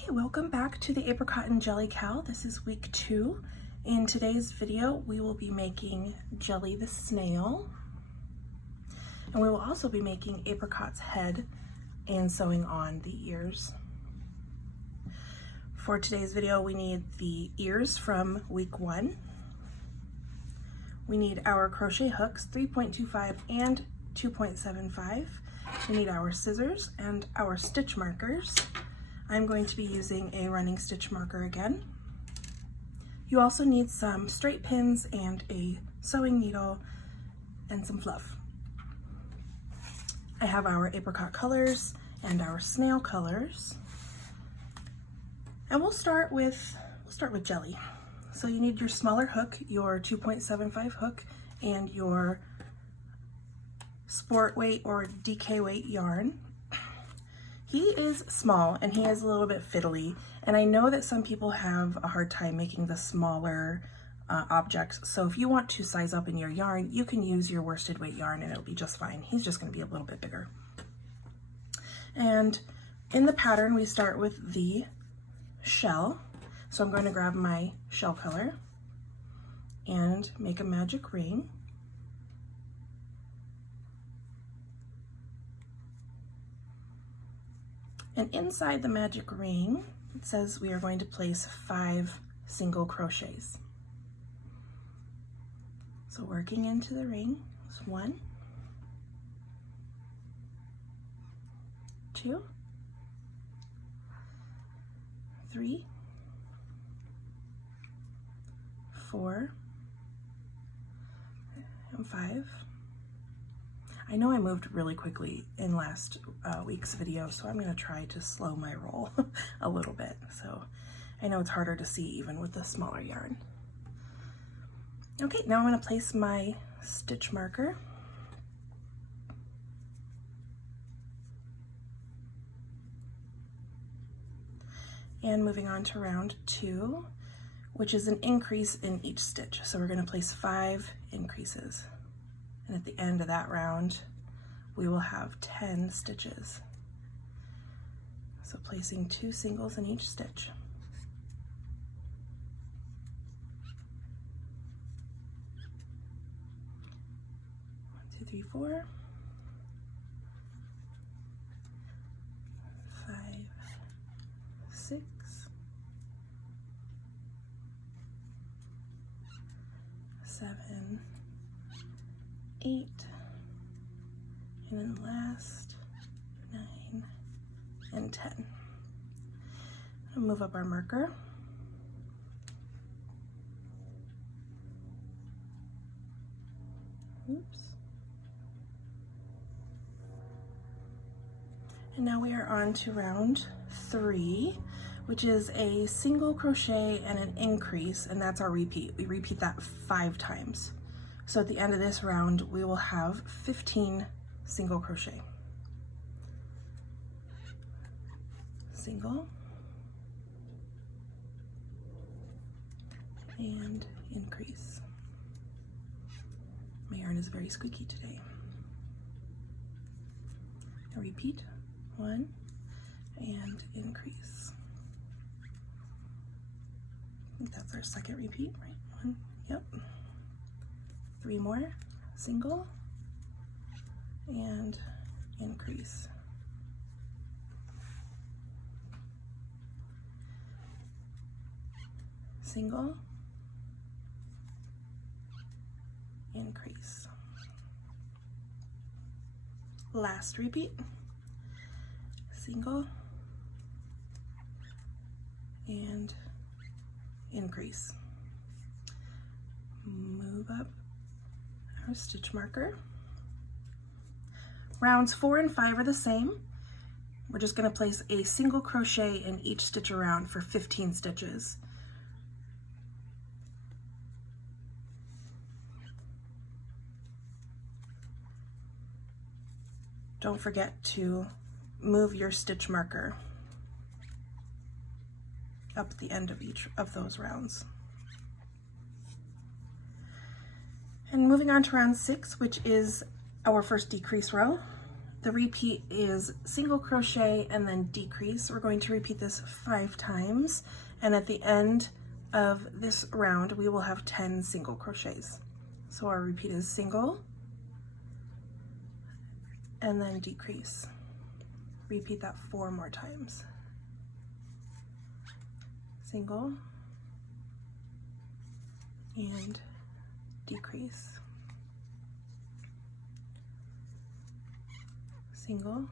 Okay, welcome back to the Apricot&Jelly CAL. This is week 2. In today's video, we will be making Jelly the snail. And we will also be making Apricot's head and sewing on the ears. For today's video, we need the ears from week 1. We need our crochet hooks, 3.25 and 2.75. We need our scissors and our stitch markers. I'm going to be using a running stitch marker again. You also need some straight pins and a sewing needle and some fluff. I have our apricot colors and our snail colors. And we'll start with jelly. So you need your smaller hook, your 2.75 hook, and your sport weight or DK weight yarn. He is small and he is a little bit fiddly, and I know that some people have a hard time making the smaller objects, so if you want to size up in your yarn, you can use your worsted weight yarn and it'll be just fine. He's just going to be a little bit bigger. And in the pattern, we start with the shell, so I'm going to grab my shell color and make a magic ring. And inside the magic ring, it says we are going to place 5 single crochets. So working into the ring is 1, 2, 3, 4, and 5. I know I moved really quickly in last week's video, so I'm going to try to slow my roll a little bit. So I know it's harder to see even with the smaller yarn. Okay, now I'm going to place my stitch marker. And moving on to round 2, which is an increase in each stitch. So we're going to place 5 increases. And at the end of that round, we will have 10 stitches. So placing 2 singles in each stitch. 1, 2, 3, 4, 5, 6, 7, 8, and then last 9 and 10. I'll move up our marker. Oops. And now we are on to round 3, which is a single crochet and an increase, and that's our repeat. We repeat that 5 times. So at the end of this round, we will have 15 single crochet. Single and increase. My yarn is very squeaky today. Now repeat 1 and increase. I think that's our second repeat, right? 1, yep. 3 more, single and increase. Single, increase. Last repeat, single and increase. Move up our stitch marker. Rounds 4 and 5 are the same. We're just going to place a single crochet in each stitch around for 15 stitches. Don't forget to move your stitch marker up at the end of each of those rounds. And moving on to round 6, which is our first decrease row. The repeat is single crochet and then decrease. We're going to repeat this 5 times, and at the end of this round we will have 10 single crochets. So our repeat is single and then decrease. Repeat that 4 more times. Single and decrease. Single,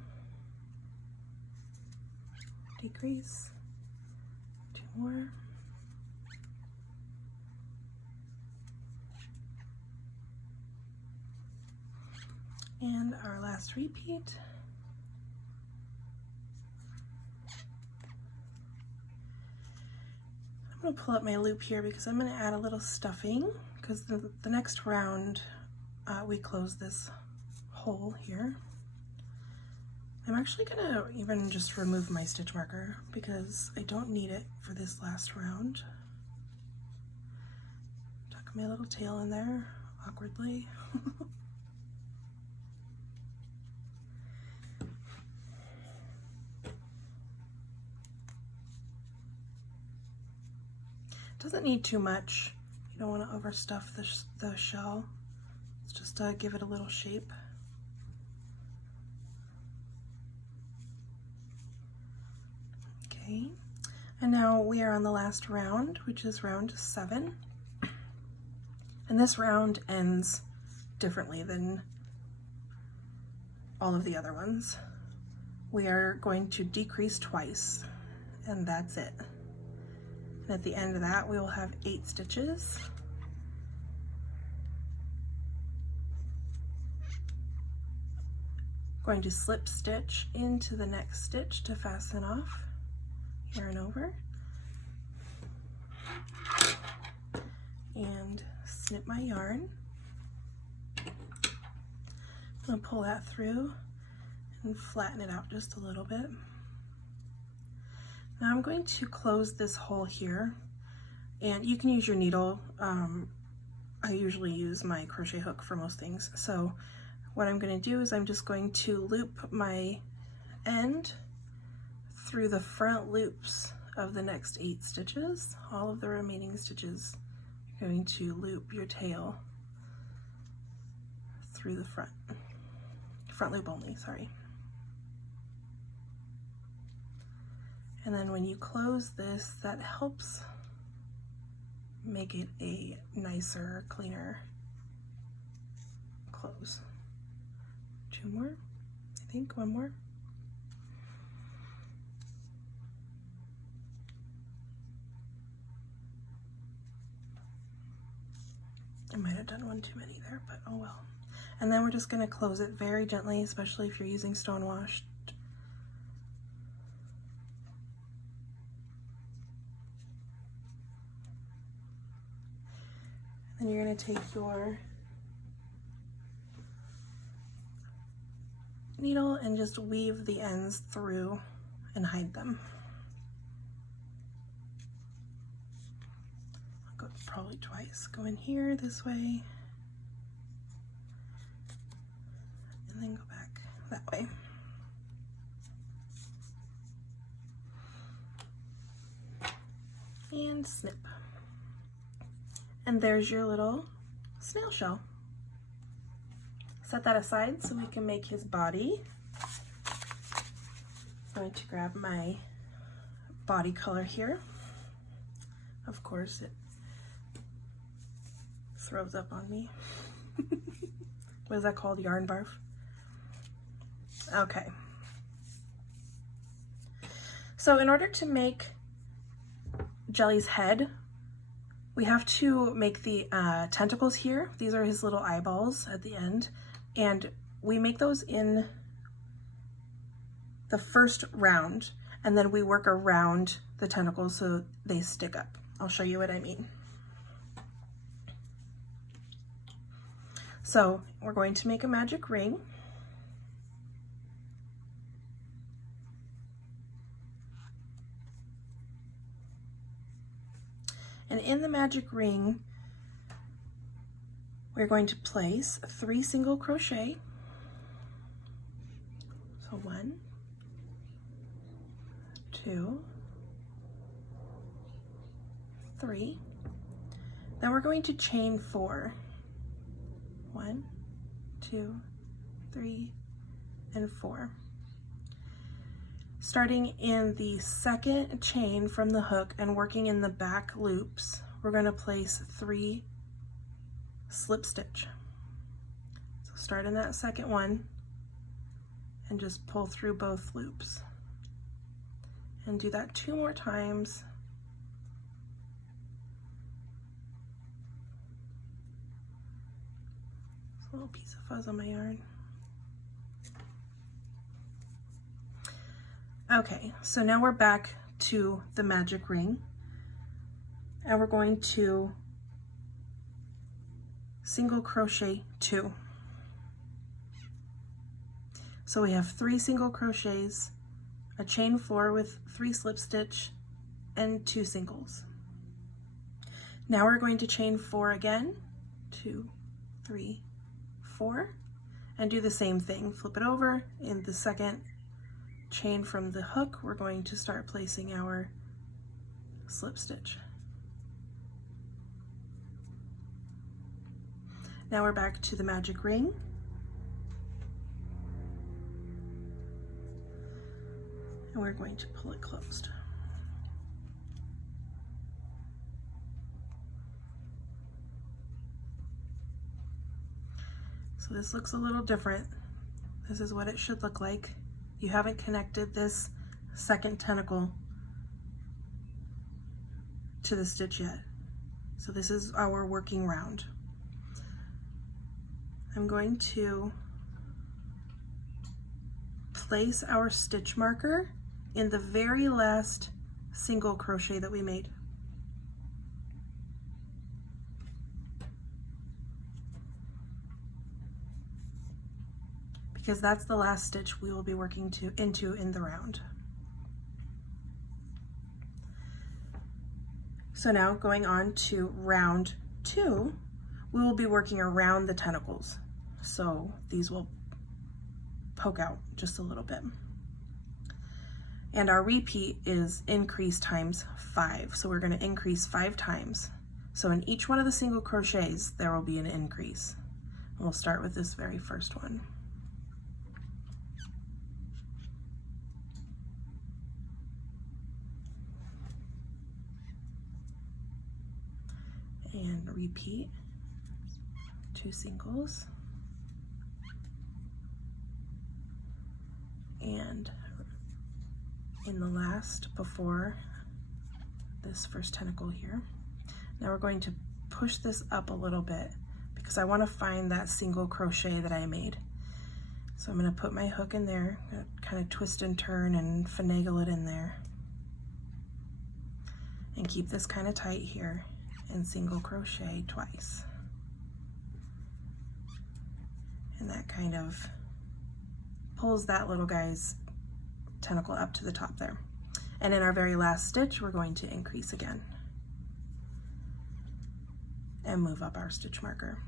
decrease, 2 more, and our last repeat. I'm going to pull up my loop here because I'm going to add a little stuffing, because the next round we close this hole here. I'm actually going to even just remove my stitch marker because I don't need it for this last round. Tuck my little tail in there awkwardly. Doesn't need too much. You don't want to overstuff the shell. It's just to give it a little shape. Okay, and now we are on the last round, which is round 7. And this round ends differently than all of the other ones. We are going to decrease twice, and that's it. And at the end of that, we will have 8 stitches. Going to slip stitch into the next stitch to fasten off. Yarn over and snip my yarn. I'm going to pull that through and flatten it out just a little bit. Now I'm going to close this hole here, and you can use your needle. I usually use my crochet hook for most things. So what I'm going to do is I'm just going to loop my end through the front loops of the next 8 stitches. All of the remaining stitches, you're going to loop your tail through the front loop only, sorry. And then when you close this, that helps make it a nicer, cleaner close. 2 more, I think, 1 more. I might have done one too many there, but oh well. And then we're just going to close it very gently, especially if you're using stone wash. Then you're going to take your needle and just weave the ends through and hide them. I'll go probably twice. Go in here this way and then go back that way. And snip. And there's your little snail shell. Set that aside so we can make his body. I'm going to grab my body color here. Of course, it throws up on me. What is that called? Yarn barf? Okay. So in order to make Jelly's head, we have to make the tentacles here. These are his little eyeballs at the end. And we make those in the first round, and then we work around the tentacles so they stick up. I'll show you what I mean. So we're going to make a magic ring. And in the magic ring, we're going to place 3 single crochet So 1, 2, 3. Then we're going to chain 4. 1, 2, 3, and 4. Starting in the second chain from the hook and working in the back loops, we're going to place 3 slip stitch. So start in that second one and just pull through both loops. And do that 2 more times. A little piece of fuzz on my yarn. Okay, so now we're back to the magic ring, and we're going to single crochet 2. So we have 3 single crochets, a chain 4 with 3 slip stitch, and 2 singles. Now we're going to chain 4 again, 2, 3, 4, and do the same thing. Flip it over. In the second chain from the hook, we're going to start placing our slip stitch. Now we're back to the magic ring. And we're going to pull it closed. So this looks a little different. This is what it should look like. You haven't connected this second tentacle to the stitch yet. So this is our working round. I'm going to place our stitch marker in the very last single crochet that we made. Because that's the last stitch we will be working into in the round. So now going on to round 2, we will be working around the tentacles. So these will poke out just a little bit. And our repeat is increase times 5. So we're going to increase 5 times. So in each one of the single crochets, there will be an increase. And we'll start with this very first one. And repeat 2 singles, and in the last before this first tentacle here. Now we're going to push this up a little bit because I want to find that single crochet that I made. So I'm going to put my hook in there, kind of twist and turn and finagle it in there, and keep this kind of tight here, and single crochet twice. And that kind of pulls that little guy's tentacle up to the top there. And in our very last stitch, we're going to increase again and move up our stitch marker,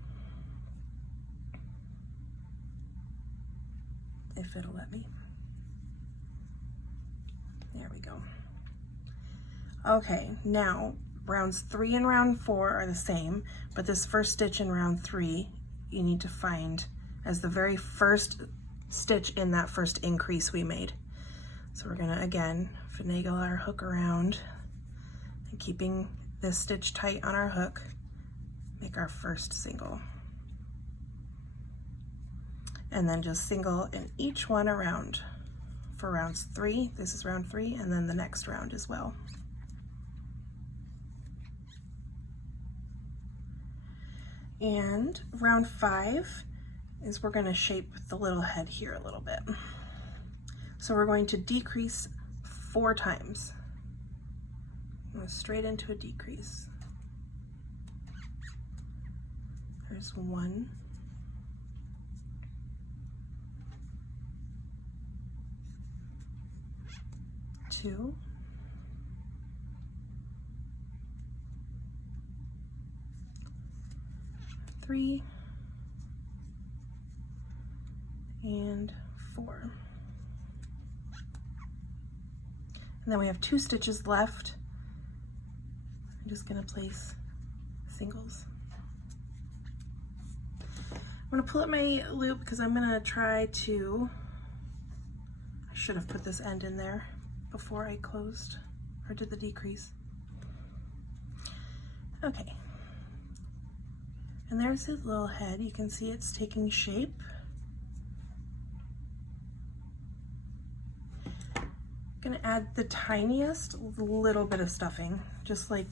if it'll let me. There we go. Okay, now rounds 3 and round 4 are the same, but this first stitch in round 3 you need to find as the very first stitch in that first increase we made. So we're gonna again finagle our hook around and keeping this stitch tight on our hook, make our first single. And then just single in each one around for rounds 3. This is round 3, and then the next round as well. And round 5 is we're going to shape the little head here a little bit. So we're going to decrease 4 times. Go straight into a decrease. There's 1, 2, 3, and 4. And then we have 2 stitches left. I'm just gonna place singles. I'm gonna pull up my loop because I'm gonna try to, I should have put this end in there before I closed or did the decrease. Okay. And there's his little head. You can see it's taking shape. I'm gonna add the tiniest little bit of stuffing, just like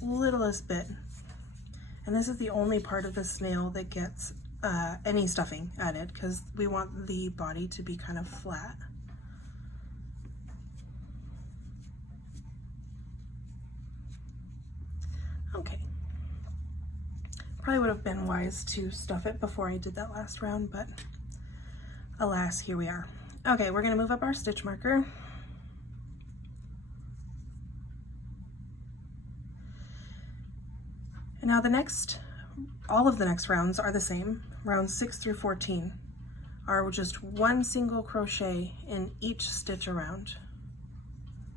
littlest bit. And this is the only part of the snail that gets any stuffing added because we want the body to be kind of flat. Okay. Probably would have been wise to stuff it before I did that last round, but alas, here we are. Okay, we're gonna move up our stitch marker. And now all of the next rounds are the same. Rounds 6 through 14 are just 1 single crochet in each stitch around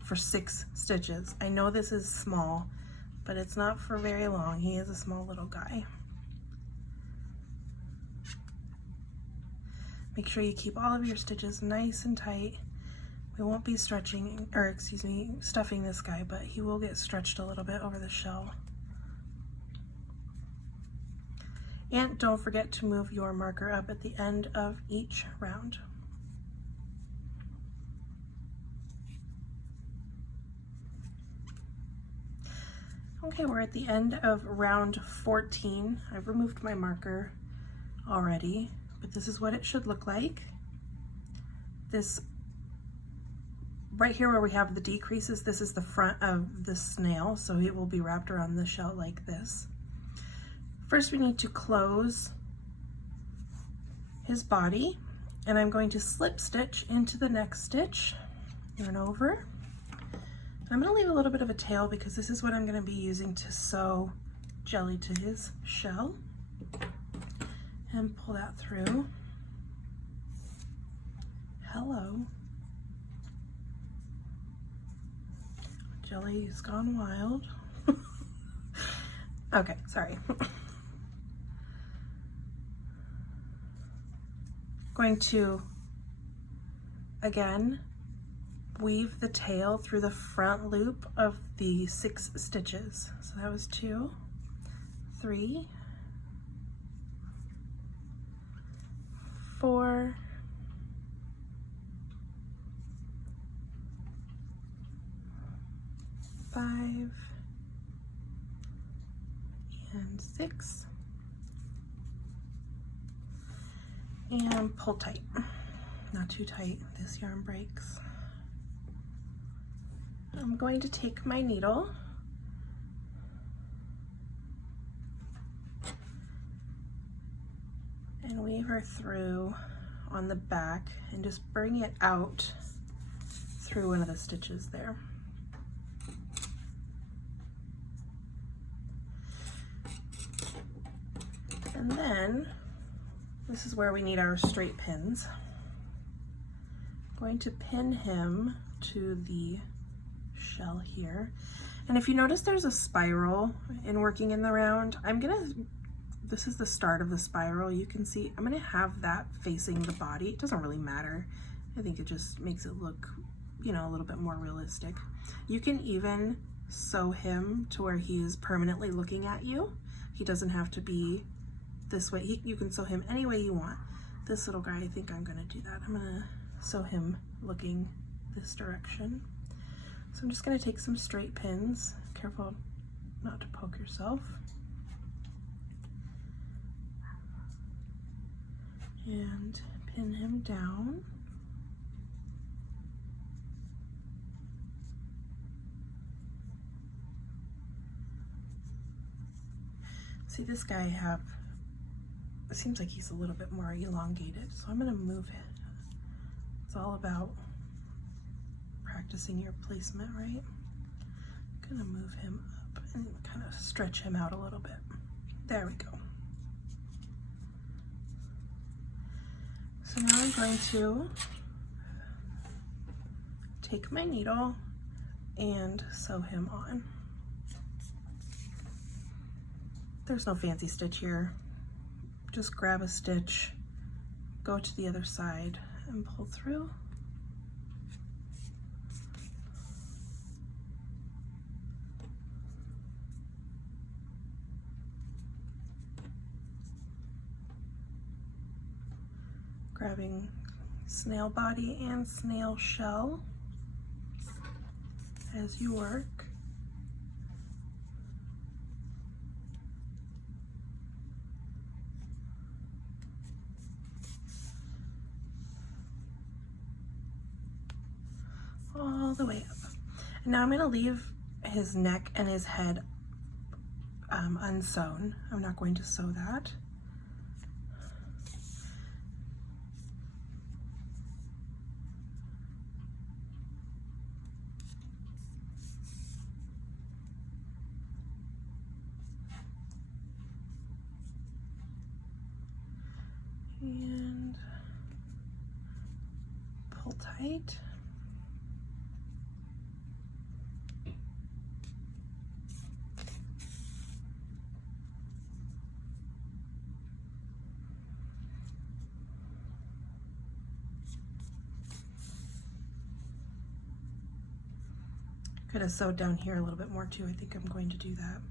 for 6 stitches. I know this is small, but it's not for very long. He is a small little guy. Make sure you keep all of your stitches nice and tight. We won't be stuffing this guy, but he will get stretched a little bit over the shell. And don't forget to move your marker up at the end of each round. Okay, we're at the end of round 14. I've removed my marker already, but this is what it should look like. This right here where we have the decreases, this is the front of the snail, so it will be wrapped around the shell like this. First we need to close his body, and I'm going to slip stitch into the next stitch, yarn over. I'm going to leave a little bit of a tail because this is what I'm going to be using to sew jelly to his shell, and pull that through. Hello. Jelly's gone wild. Okay, sorry. Going to, again, weave the tail through the front loop of the 6 stitches. So that was 2, 3, 4, 5, and 6. And pull tight, not too tight, this yarn breaks. I'm going to take my needle and weave her through on the back and just bring it out through one of the stitches there. And then this is where we need our straight pins. I'm going to pin him to the shell here. And if you notice there's a spiral in working in the round, this is the start of the spiral. You can see I'm gonna have that facing the body. It doesn't really matter. I think it just makes it look, you know, a little bit more realistic. You can even sew him to where he is permanently looking at you. He doesn't have to be this way. You can sew him any way you want. This little guy, I think I'm gonna do that. I'm gonna sew him looking this direction. So I'm just gonna take some straight pins. Careful not to poke yourself. And pin him down. See, this guy it seems like he's a little bit more elongated, so I'm gonna move it. It's all about practicing your placement, right? I'm gonna move him up and kind of stretch him out a little bit. There we go. So now I'm going to take my needle and sew him on. There's no fancy stitch here. Just grab a stitch, go to the other side and pull through. Grabbing snail body and snail shell as you work. All the way up. And now I'm going to leave his neck and his head unsewn. I'm not going to sew that. And pull tight. Could have sewed down here a little bit more too. I think I'm going to do that.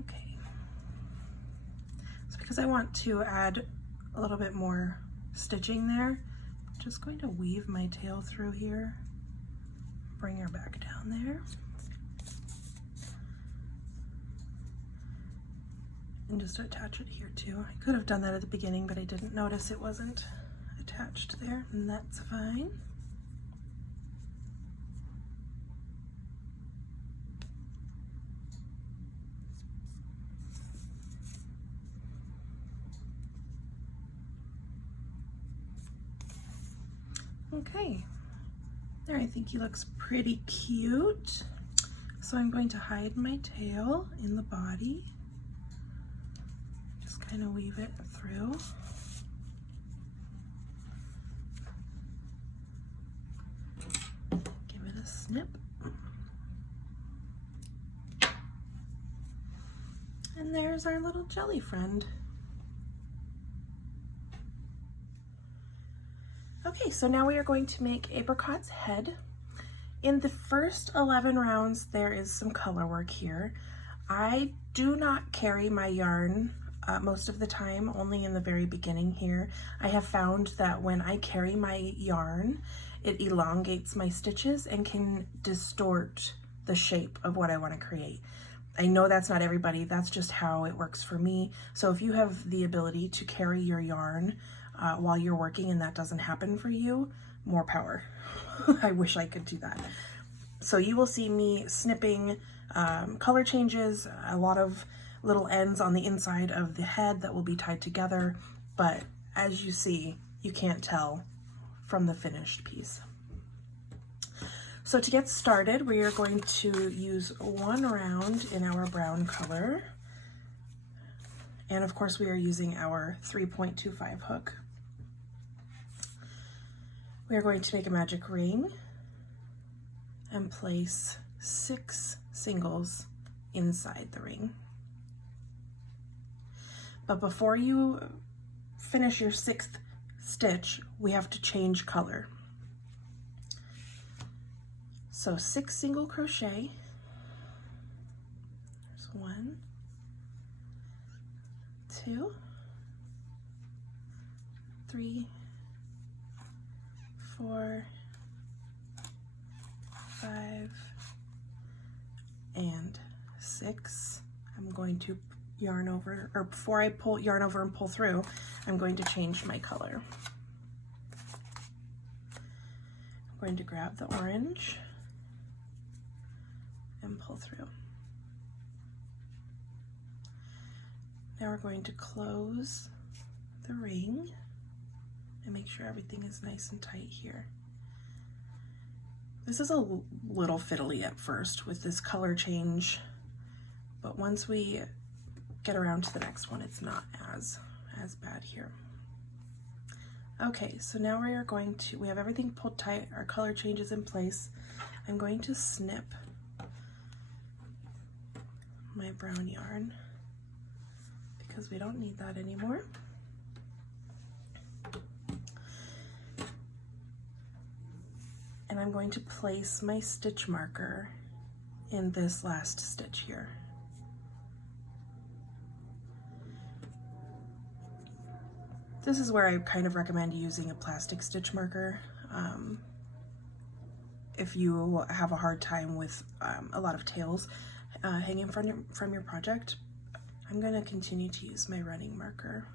Okay. So because I want to add a little bit more stitching there, I'm just going to weave my tail through here, bring her back down there. And just attach it here too. I could have done that at the beginning, but I didn't notice it wasn't attached there, and that's fine. Okay, there, I think he looks pretty cute. So I'm going to hide my tail in the body. Just kind of weave it through. Give it a snip. And there's our little jelly friend. Okay, so now we are going to make Apricot's head. In the first 11 rounds, there is some color work here. I do not carry my yarn most of the time, only in the very beginning here. I have found that when I carry my yarn, it elongates my stitches and can distort the shape of what I want to create. I know that's not everybody, that's just how it works for me. So if you have the ability to carry your yarn while you're working and that doesn't happen for you, more power. I wish I could do that. So you will see me snipping color changes, a lot of little ends on the inside of the head that will be tied together, but as you see, you can't tell from the finished piece. So to get started, we are going to use one round in our brown color. And of course, we are using our 3.25 hook. We are going to make a magic ring and place 6 singles inside the ring. But before you finish your 6th stitch, we have to change color. So 6 single crochet. There's 1, 2, 3, 4, 5, and 6. I'm going to yarn over, or before I pull yarn over and pull through, I'm going to change my color. I'm going to grab the orange and pull through. Now we're going to close the ring and make sure everything is nice and tight here. This is a little fiddly at first with this color change, but once we get around to the next one, it's not as bad here. Okay, so now we are going to, we have everything pulled tight, our color change is in place. I'm going to snip my brown yarn because we don't need that anymore. And I'm going to place my stitch marker in this last stitch here. This is where I kind of recommend using a plastic stitch marker. If you have a hard time with a lot of tails hanging from your project, I'm going to continue to use my running marker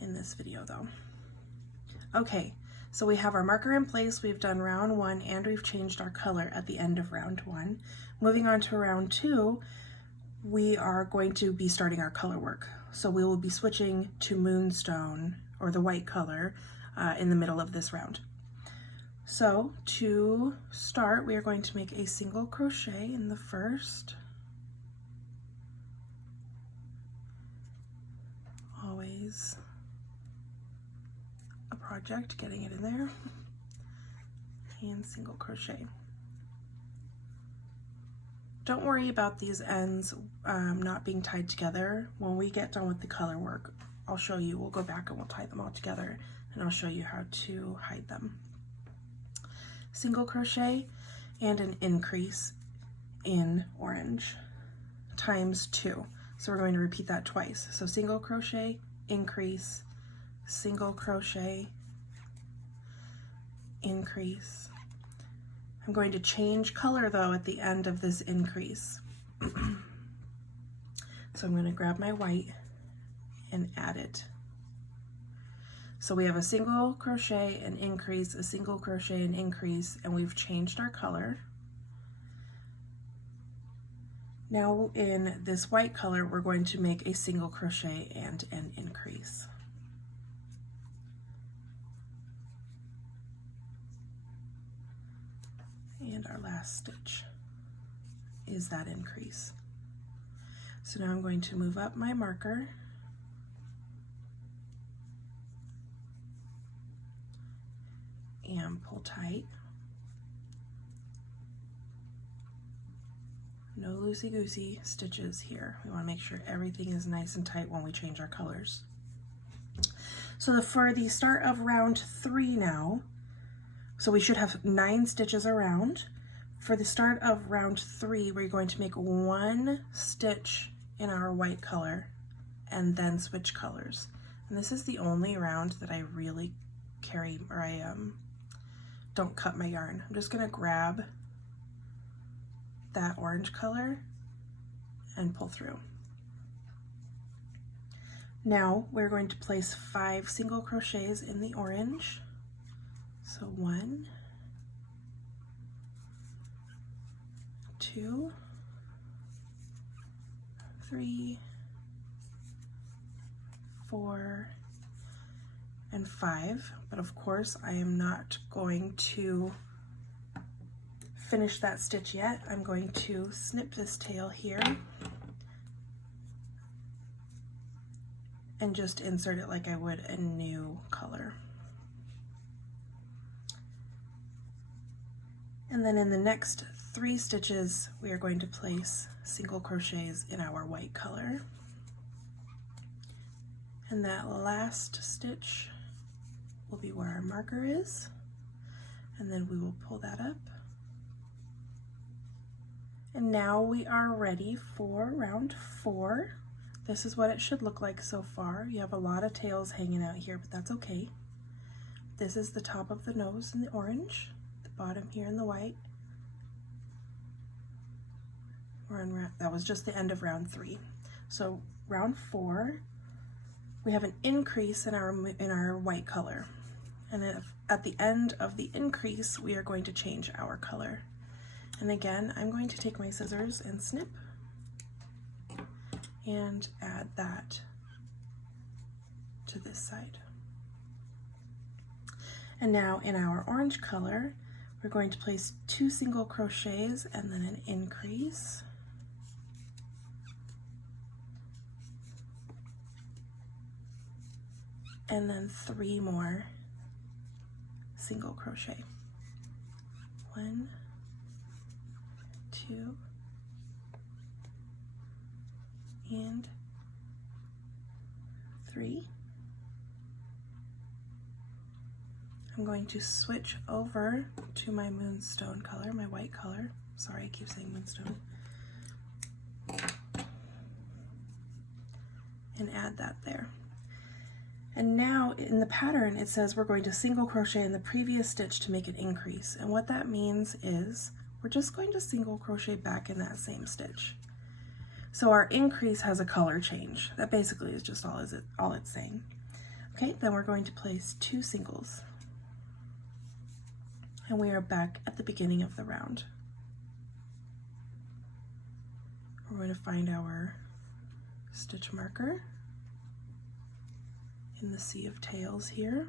in this video though. Okay, so we have our marker in place, we've done round 1, and we've changed our color at the end of round 1. Moving on to round 2, we are going to be starting our color work. So we will be switching to Moonstone, or the white color, in the middle of this round. So to start, we are going to make a single crochet in the first. Always a project getting it in there. And single crochet. Don't worry about these ends not being tied together. When we get done with the color work, I'll show you, we'll go back and we'll tie them all together and I'll show you how to hide them. Single crochet and an increase in orange times 2. So we're going to repeat that twice. So single crochet, increase, single crochet, increase. I'm going to change color though at the end of this increase. So I'm going to grab my white and add it. So we have a single crochet, an increase, a single crochet, an increase, and we've changed our color. Now in this white color, we're going to make a single crochet and an increase. And our last stitch is that increase. So now I'm going to move up my marker and pull tight. No loosey-goosey stitches here. We want to make sure everything is nice and tight when we change our colors. So for the start of round 3 now, so we should have 9 stitches around. For the start of round 3, we're going to make 1 stitch in our white color and then switch colors. And this is the only round that I really carry, or I don't cut my yarn. I'm just gonna grab that orange color and pull through. Now we're going to place 5 single crochets in the orange. So 1, 2, 3, 4, and 5. But of course, I am not going to finish that stitch yet. I'm going to snip this tail here and just insert it like I would a new color. And then in the next 3 stitches, we are going to place single crochets in our white color. And that last stitch will be where our marker is. And then we will pull that up. And now we are ready for round 4. This is what it should look like so far. You have a lot of tails hanging out here, but that's okay. This is the top of the nose in the orange. Bottom here in the white. That was just the end of round 3. So round 4, we have an increase in our white color, and at the end of the increase, we are going to change our color. And again, I'm going to take my scissors and snip and add that to this side. And now in our orange color, We're going to place 2 single crochets and then an increase. And then 3 more single crochet. 1, 2, and 3. I'm going to switch over to my moonstone color, my white color. Sorry, I keep saying moonstone. And add that there. And now in the pattern it says we're going to single crochet in the previous stitch to make an increase. And what that means is we're just going to single crochet back in that same stitch. So our increase has a color change. That basically is just all it's saying. Okay, then we're going to place 2 singles. And we are back at the beginning of the round. We're going to find our stitch marker in the sea of tails here.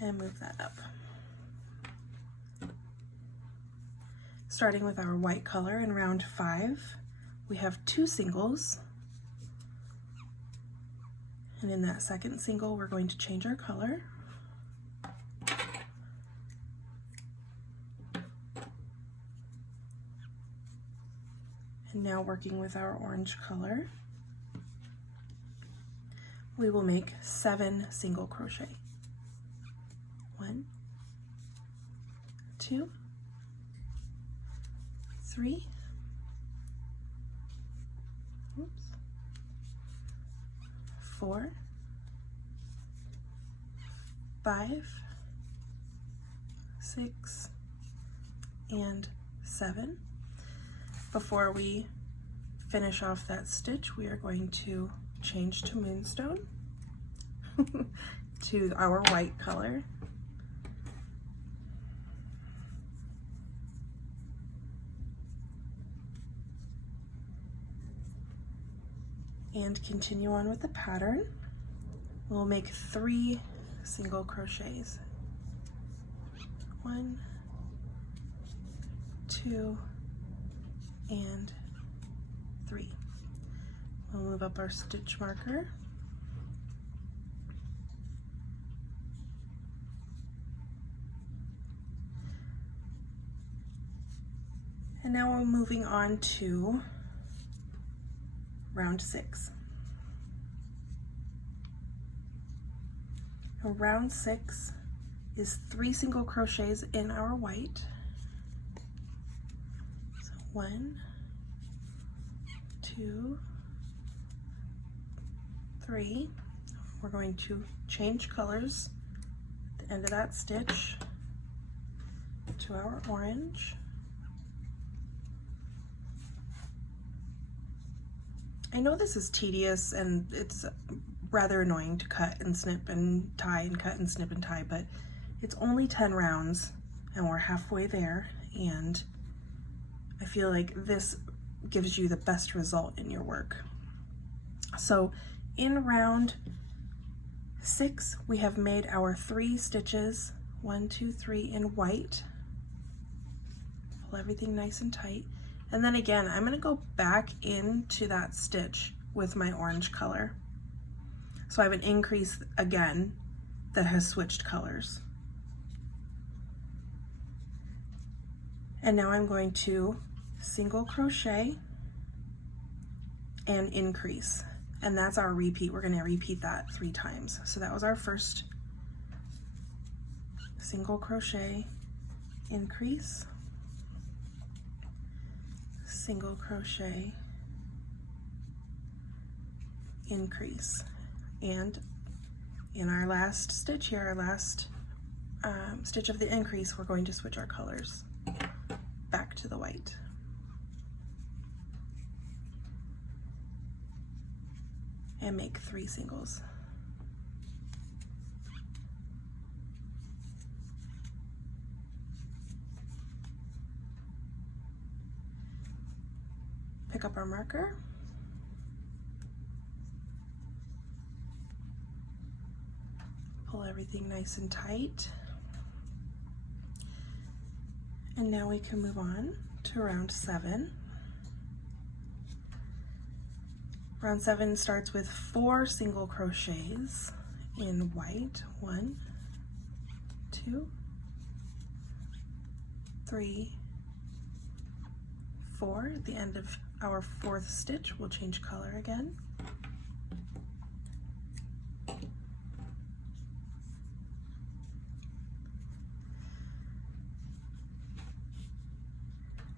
And move that up. Starting with our white color in round 5, we have 2 singles. And in that second single, we're going to change our color. And now working with our orange color, we will make 7 single crochet. 1, 2, 3, 4, 5, 6, and 7. Before we finish off that stitch, we are going to change to moonstone to our white color. And continue on with the pattern. We'll make 3 single crochets. 1, 2, and 3. We'll move up our stitch marker. And now we're moving on to round 6. Now, round 6 is 3 single crochets in our white. So 1, 2, 3. We're going to change colors at the end of that stitch to our orange. I know this is tedious and it's rather annoying to cut and snip and tie and cut and snip and tie, but it's only 10 rounds and we're halfway there, and I feel like this gives you the best result in your work. So in round 6, we have made our 3 stitches, 1, 2, 3 in white. Pull everything nice and tight. And then again, I'm gonna go back into that stitch with my orange color. So I have an increase again that has switched colors. And now I'm going to single crochet and increase. And that's our repeat. We're gonna repeat that 3 times. So that was our first single crochet, increase, single crochet, increase. And in our last stitch here, our last stitch of the increase, we're going to switch our colors back to the white. And make 3 singles. Pick up our marker. pull everything nice and tight. And now we can move on to round 7. Round 7 starts with 4 single crochets in white. 1, 2, 3, 4. At the end of our 4th stitch, we'll change color again.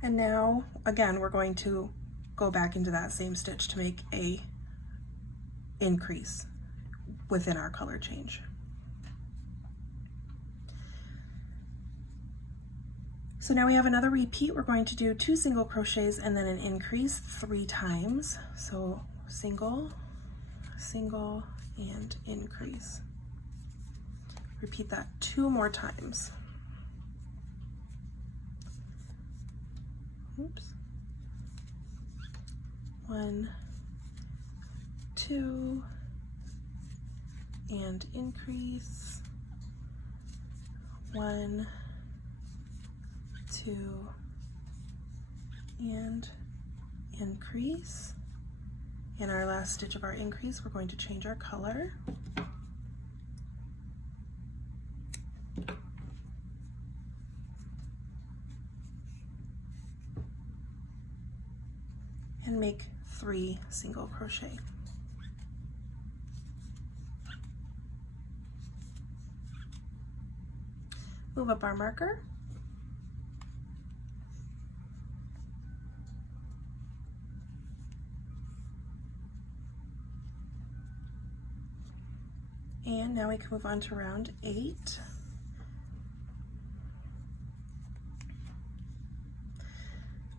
And now, again, we're going to go back into that same stitch to make a increase within our color change. So now we have another repeat. We're going to do 2 single crochets and then an increase 3 times. So single, single, and increase. Repeat that 2 more times. Oops. 1, 2, and increase. 1, 2, and increase. In our last stitch of our increase, we're going to change our color. And make 3 single crochet. Move up our marker. And now we can move on to round 8.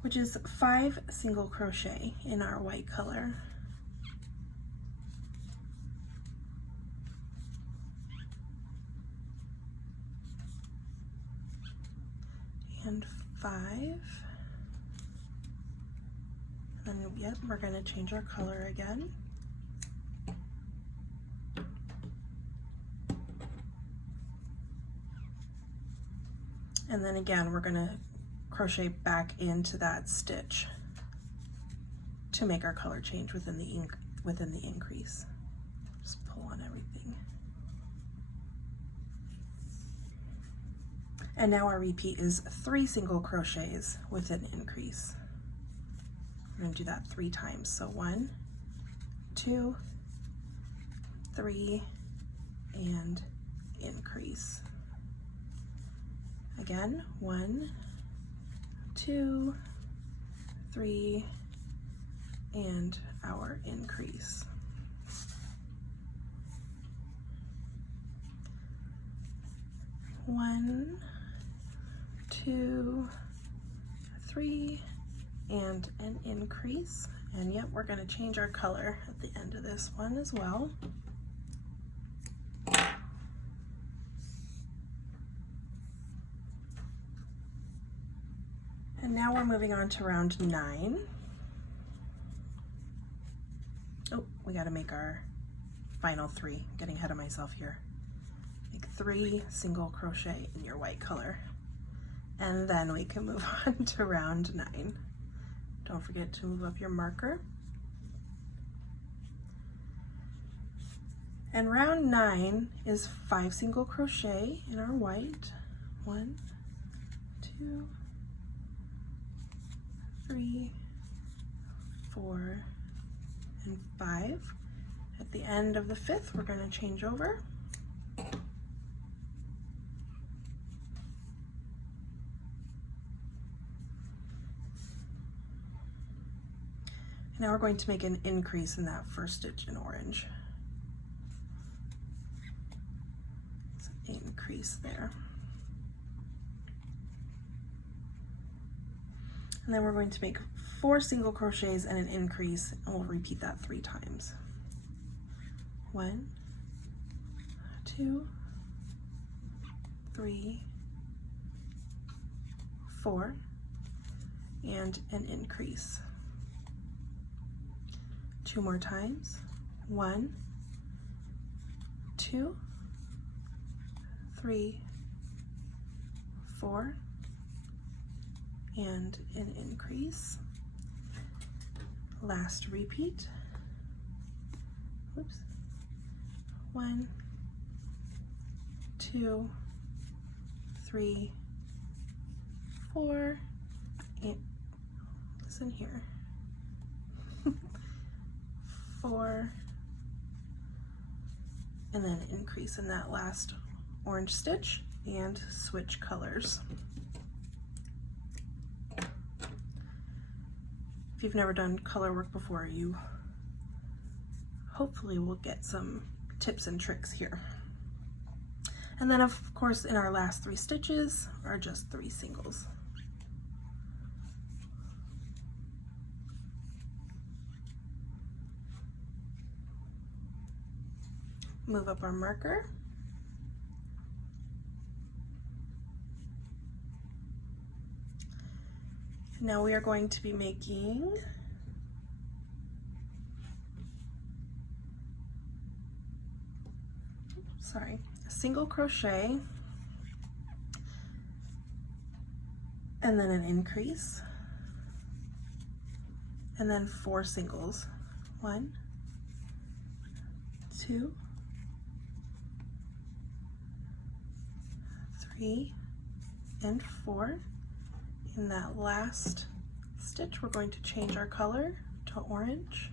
Which is 5 single crochet in our white color. And 5. And yep, we're going to change our color again. And then again, we're going to crochet back into that stitch to make our color change within the increase. Just pull on everything. And now our repeat is 3 single crochets with an increase. We're going to do that 3 times. So 1, 2, 3, and increase. Again, 1, 2, 3, and our increase. One, 2, 3, and an increase. And yep, we're going to change our color at the end of this one as well. And now we're moving on to round 9. Oh, we got to make our final 3. I'm getting ahead of myself here. Make 3 single crochet in your white color. And then we can move on to round 9. Don't forget to move up your marker. And round 9 is 5 single crochet in our white. 1, 2, 3, 4, and 5. At the end of the 5th, we're going to change over. Now we're going to make an increase in that first stitch in orange. So increase there. And then we're going to make 4 single crochets and an increase, and we'll repeat that 3 times. 1, 2, 3, 4, and an increase. 2 more times. 1, 2, 3, 4, and an increase. Last repeat. Oops. 1, 2, 3, 4, and listen here. 4, and then increase in that last orange stitch and switch colors. If you've never done color work before, you hopefully will get some tips and tricks here. And then of course in our last 3 stitches are just 3 singles. Move up our marker. Now we are going to be making a single crochet and then an increase and then 4 singles. 1, 2, 3, and 4. In that last stitch, we're going to change our color to orange.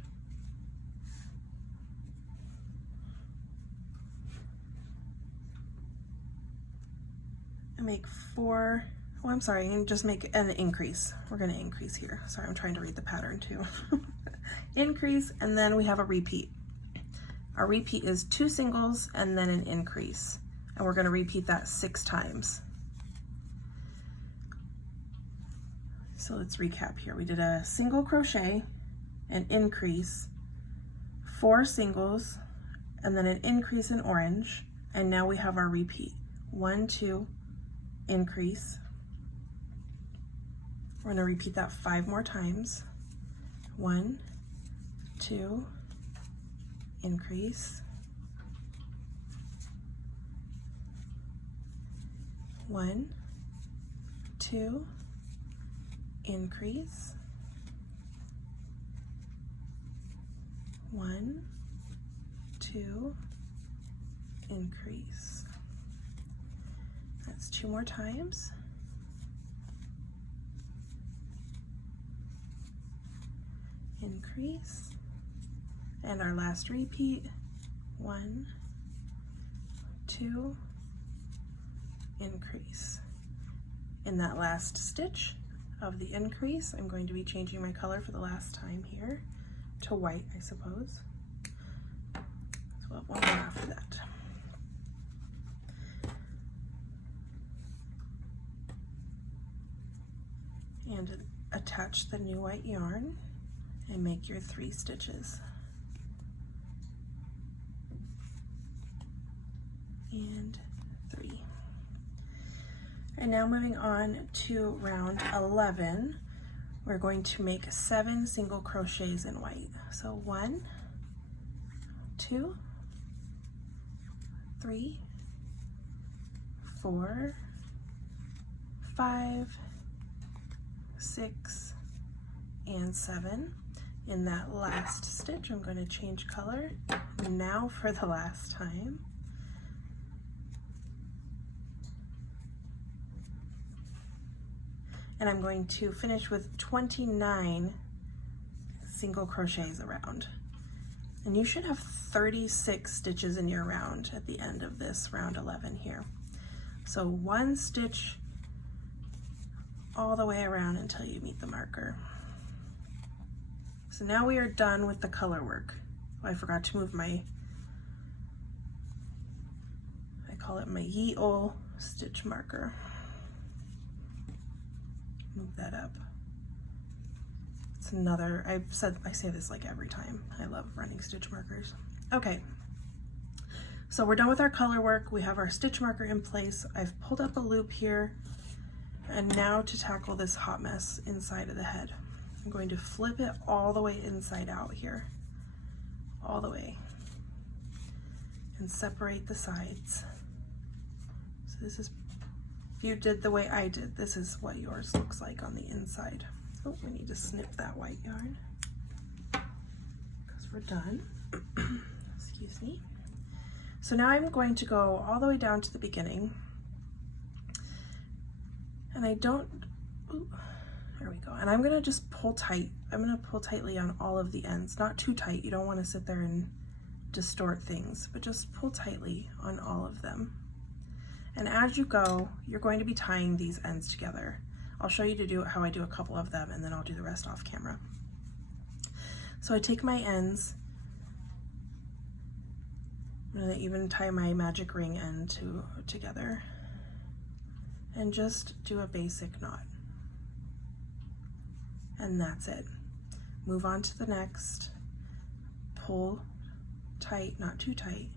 And make 4, oh, I'm sorry, and just make an increase. We're going to increase here. Sorry, I'm trying to read the pattern too. Increase, and then we have a repeat. Our repeat is 2 singles and then an increase. And we're going to repeat that 6 times. So let's recap here. We did a single crochet, an increase, 4 singles, and then an increase in orange. And now we have our repeat. 1, 2, increase. We're going to repeat that 5 more times. 1, 2, increase. 1, 2, increase. 1, 2, increase. That's 2 more times. Increase. And our last repeat. 1, 2, increase. In that last stitch of the increase, I'm going to be changing my color for the last time here to white, I suppose. So we'll have 1 more after that. And attach the new white yarn and make your 3 stitches. And 3. And now moving on to round 11, we're going to make 7 single crochets in white. So 1, 2, 3, 4, 5, 6, and 7. In that last stitch, I'm going to change color now for the last time. And I'm going to finish with 29 single crochets around. And you should have 36 stitches in your round at the end of this round 11 here. So 1 stitch all the way around until you meet the marker. So now we are done with the color work. Oh, I forgot to move my, I call it my ye ol' stitch marker. Move that up. It's another, I say this like every time. I love running stitch markers. Okay, so we're done with our color work. We have our stitch marker in place. I've pulled up a loop here. And now to tackle this hot mess inside of the head. I'm going to flip it all the way inside out here. All the way. And separate the sides. So this is, if you did the way I did, this is what yours looks like on the inside. Oh, we need to snip that white yarn because we're done. Excuse me. So now I'm going to go all the way down to the beginning, and I don't, ooh, there we go. And I'm gonna just pull tight. I'm gonna pull tightly on all of the ends, not too tight. You don't wanna sit there and distort things, but just pull tightly on all of them. And as you go, you're going to be tying these ends together. I'll show you to do it how I do a couple of them, and then I'll do the rest off camera. So I take my ends, I'm gonna even tie my magic ring end together and just do a basic knot. And that's it. Move on to the next, pull tight, not too tight,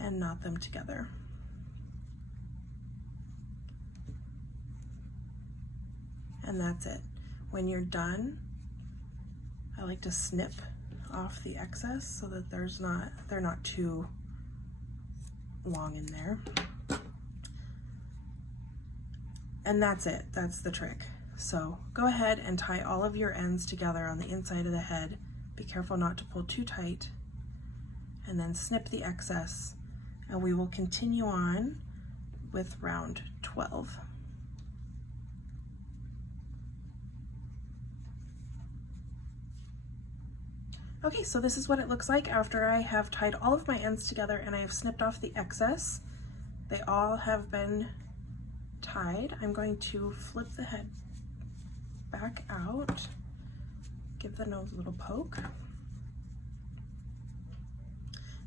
and knot them together. And that's it. When you're done, I like to snip off the excess so that they're not too long in there. And that's it, that's the trick. So go ahead and tie all of your ends together on the inside of the head. Be careful not to pull too tight, and then snip the excess, and we will continue on with round 12. Okay, so this is what it looks like after I have tied all of my ends together and I have snipped off the excess. They all have been tied. I'm going to flip the head back out, give the nose a little poke,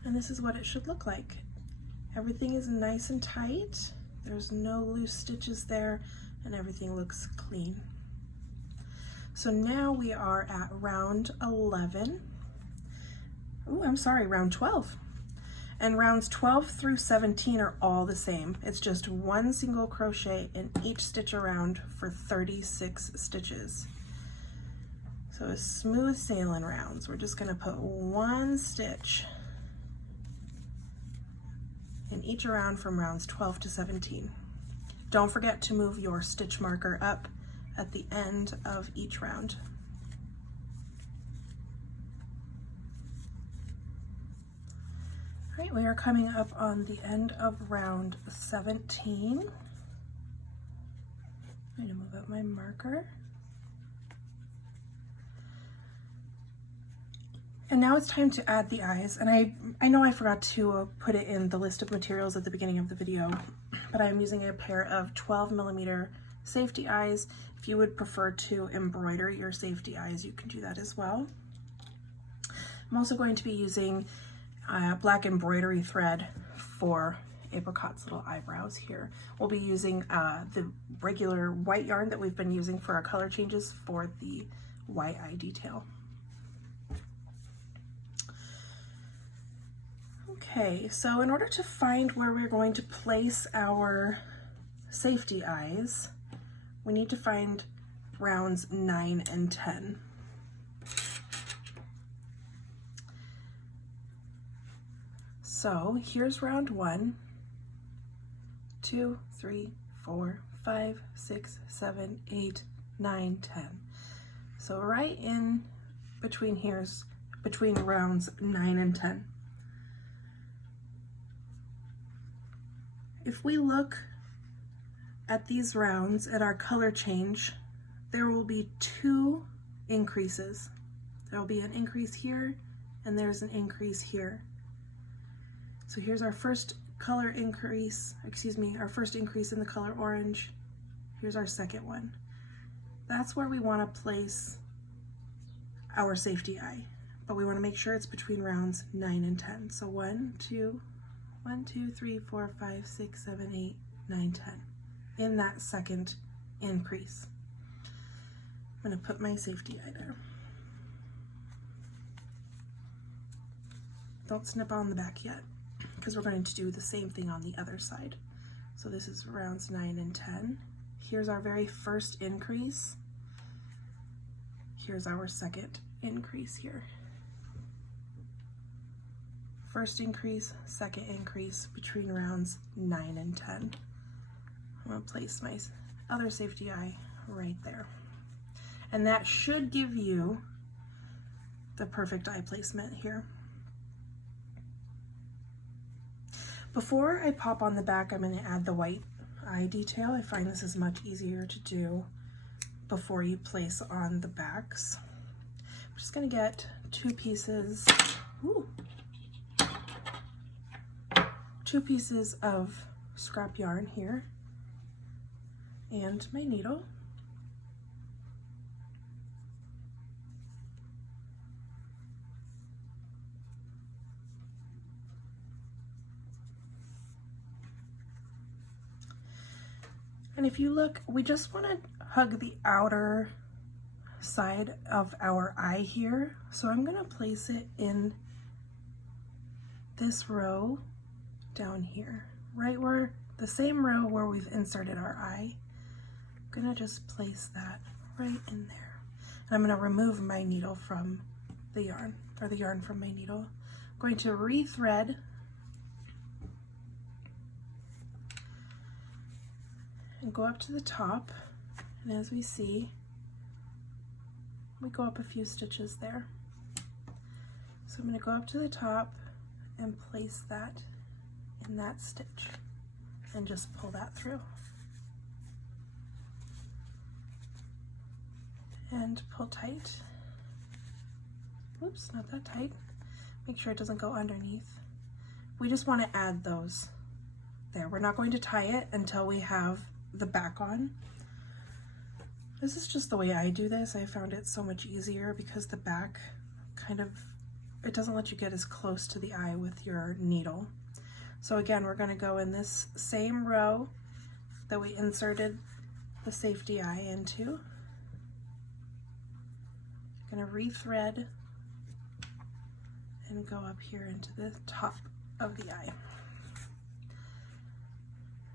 and this is what it should look like. Everything is nice and tight. There's no loose stitches there, and everything looks clean. So now we are at round 11. Oh, I'm sorry, round 12. And rounds 12 through 17 are all the same. It's just one single crochet in each stitch around for 36 stitches. So a smooth sailing rounds. We're just gonna put one stitch in each round from rounds 12 to 17. Don't forget to move your stitch marker up at the end of each round. All right, we are coming up on the end of round 17. I'm going to move up my marker. And now it's time to add the eyes. And I know I forgot to put it in the list of materials at the beginning of the video, but I'm using a pair of 12mm safety eyes. If you would prefer to embroider your safety eyes, you can do that as well. I'm also going to be using black embroidery thread for Apricot's little eyebrows here. We'll be using the regular white yarn that we've been using for our color changes for the white eye detail. Okay, so in order to find where we're going to place our safety eyes, we need to find rounds 9 and 10. So here's round 1, 2, 3, 4, 5, 6, 7, 8, 9, 10. So right in between here's between rounds 9 and 10. If we look at these rounds at our color change, there will be 2 increases. There will be an increase here, and there's an increase here. So here's our first color increase, our first increase in the color orange. Here's our second one. That's where we want to place our safety eye, but we want to make sure it's between rounds 9 and 10. So 1, 2, 3, 4, 5, 6, 7, 8, 9, 10. In that second increase. I'm going to put my safety eye there. Don't snip on the back yet, because we're going to do the same thing on the other side. So this is rounds 9 and 10. Here's our very first increase. Here's our second increase here. first increase, second increase between rounds 9 and 10. I'm going to place my other safety eye right there. And that should give you the perfect eye placement here. Before I pop on the back, I'm going to add the white eye detail. I find this is much easier to do before you place on the backs. I'm just going to get two pieces of scrap yarn here and my needle. And if you look, we just want to hug the outer side of our eye here. So I'm going to place it in this row down here, right where the same row where we've inserted our eye. I'm going to just place that right in there. And I'm going to remove my needle from the yarn, or the yarn from my needle. I'm going to rethread and go up to the top, and as we see, we go up a few stitches there. So I'm going to go up to the top and place that in that stitch and just pull that through. And pull tight. Oops, not that tight. Make sure it doesn't go underneath. We just want to add those there. We're not going to tie it until we have the back on. This is just the way I do this. I found it so much easier because the back it doesn't let you get as close to the eye with your needle. So again, we're going to go in this same row that we inserted the safety eye into. I'm going to rethread and go up here into the top of the eye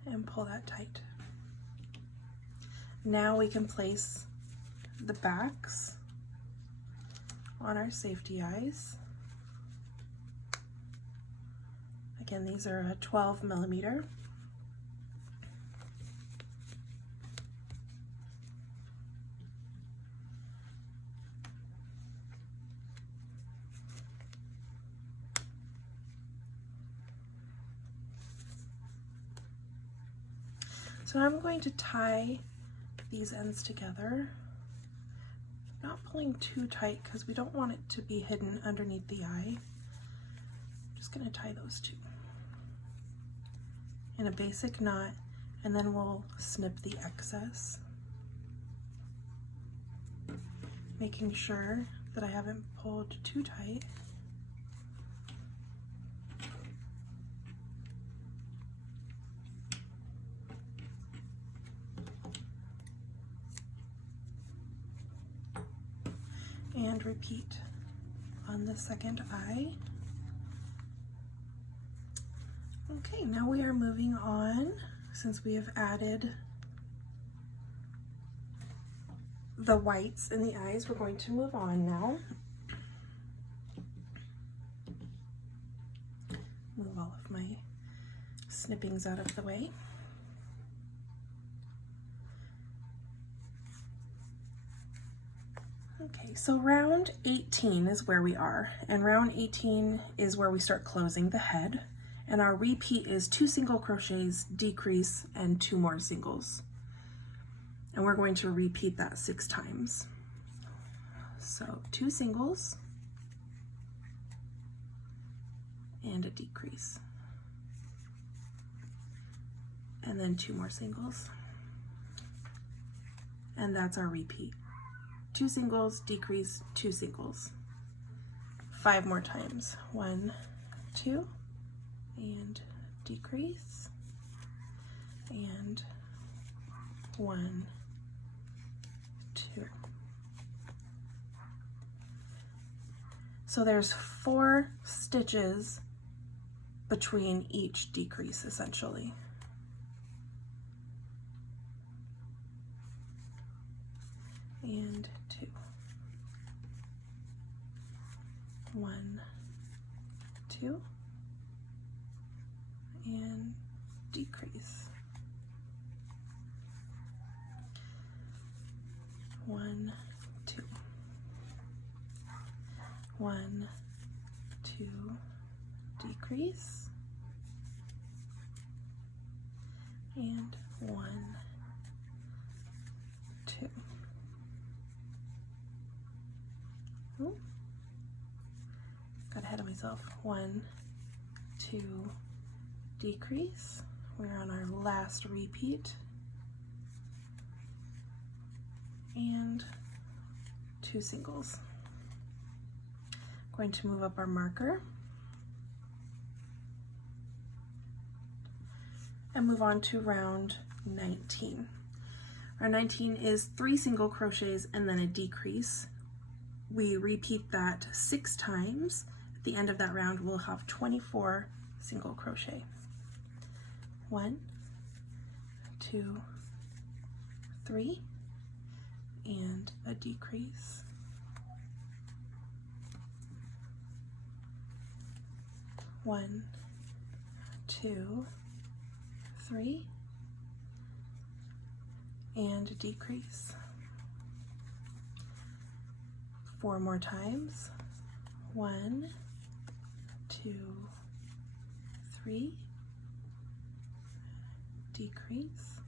and pull that tight. Now we can place the backs on our safety eyes. Again, these are a 12 millimeter. So I'm going to tie these ends together, not pulling too tight because we don't want it to be hidden underneath the eye. I'm just going to tie those two in a basic knot, and then we'll snip the excess, making sure that I haven't pulled too tight. And repeat on the second eye. Okay, now we are moving on. Since we have added the whites in the eyes, we're going to move on now. Move all of my snippings out of the way. Okay, so round 18 is where we are, and round 18 is where we start closing the head, and our repeat is 2 single crochets, decrease, and 2 more singles. And we're going to repeat that 6 times. So 2 singles and a decrease, and then 2 more singles, and that's our repeat. 2 singles, decrease, 2 singles. 5 more times. 1, 2, and decrease, and 1, 2. So there's 4 stitches between each decrease, essentially. And 2. 1, 2, and decrease. 1, 2. 1, 2, decrease, and 1, 2. Ooh. Got ahead of myself. 1, 2, decrease. We're on our last repeat, and 2 singles. Going to move up our marker and move on to round 19. Round 19 is 3 single crochets and then a decrease. We repeat that 6 times. At the end of that round, we'll have 24 single crochet. 1, 2, 3, and a decrease. 1, 2, 3, and a decrease. 4 more times. 1, 2, 3, decrease.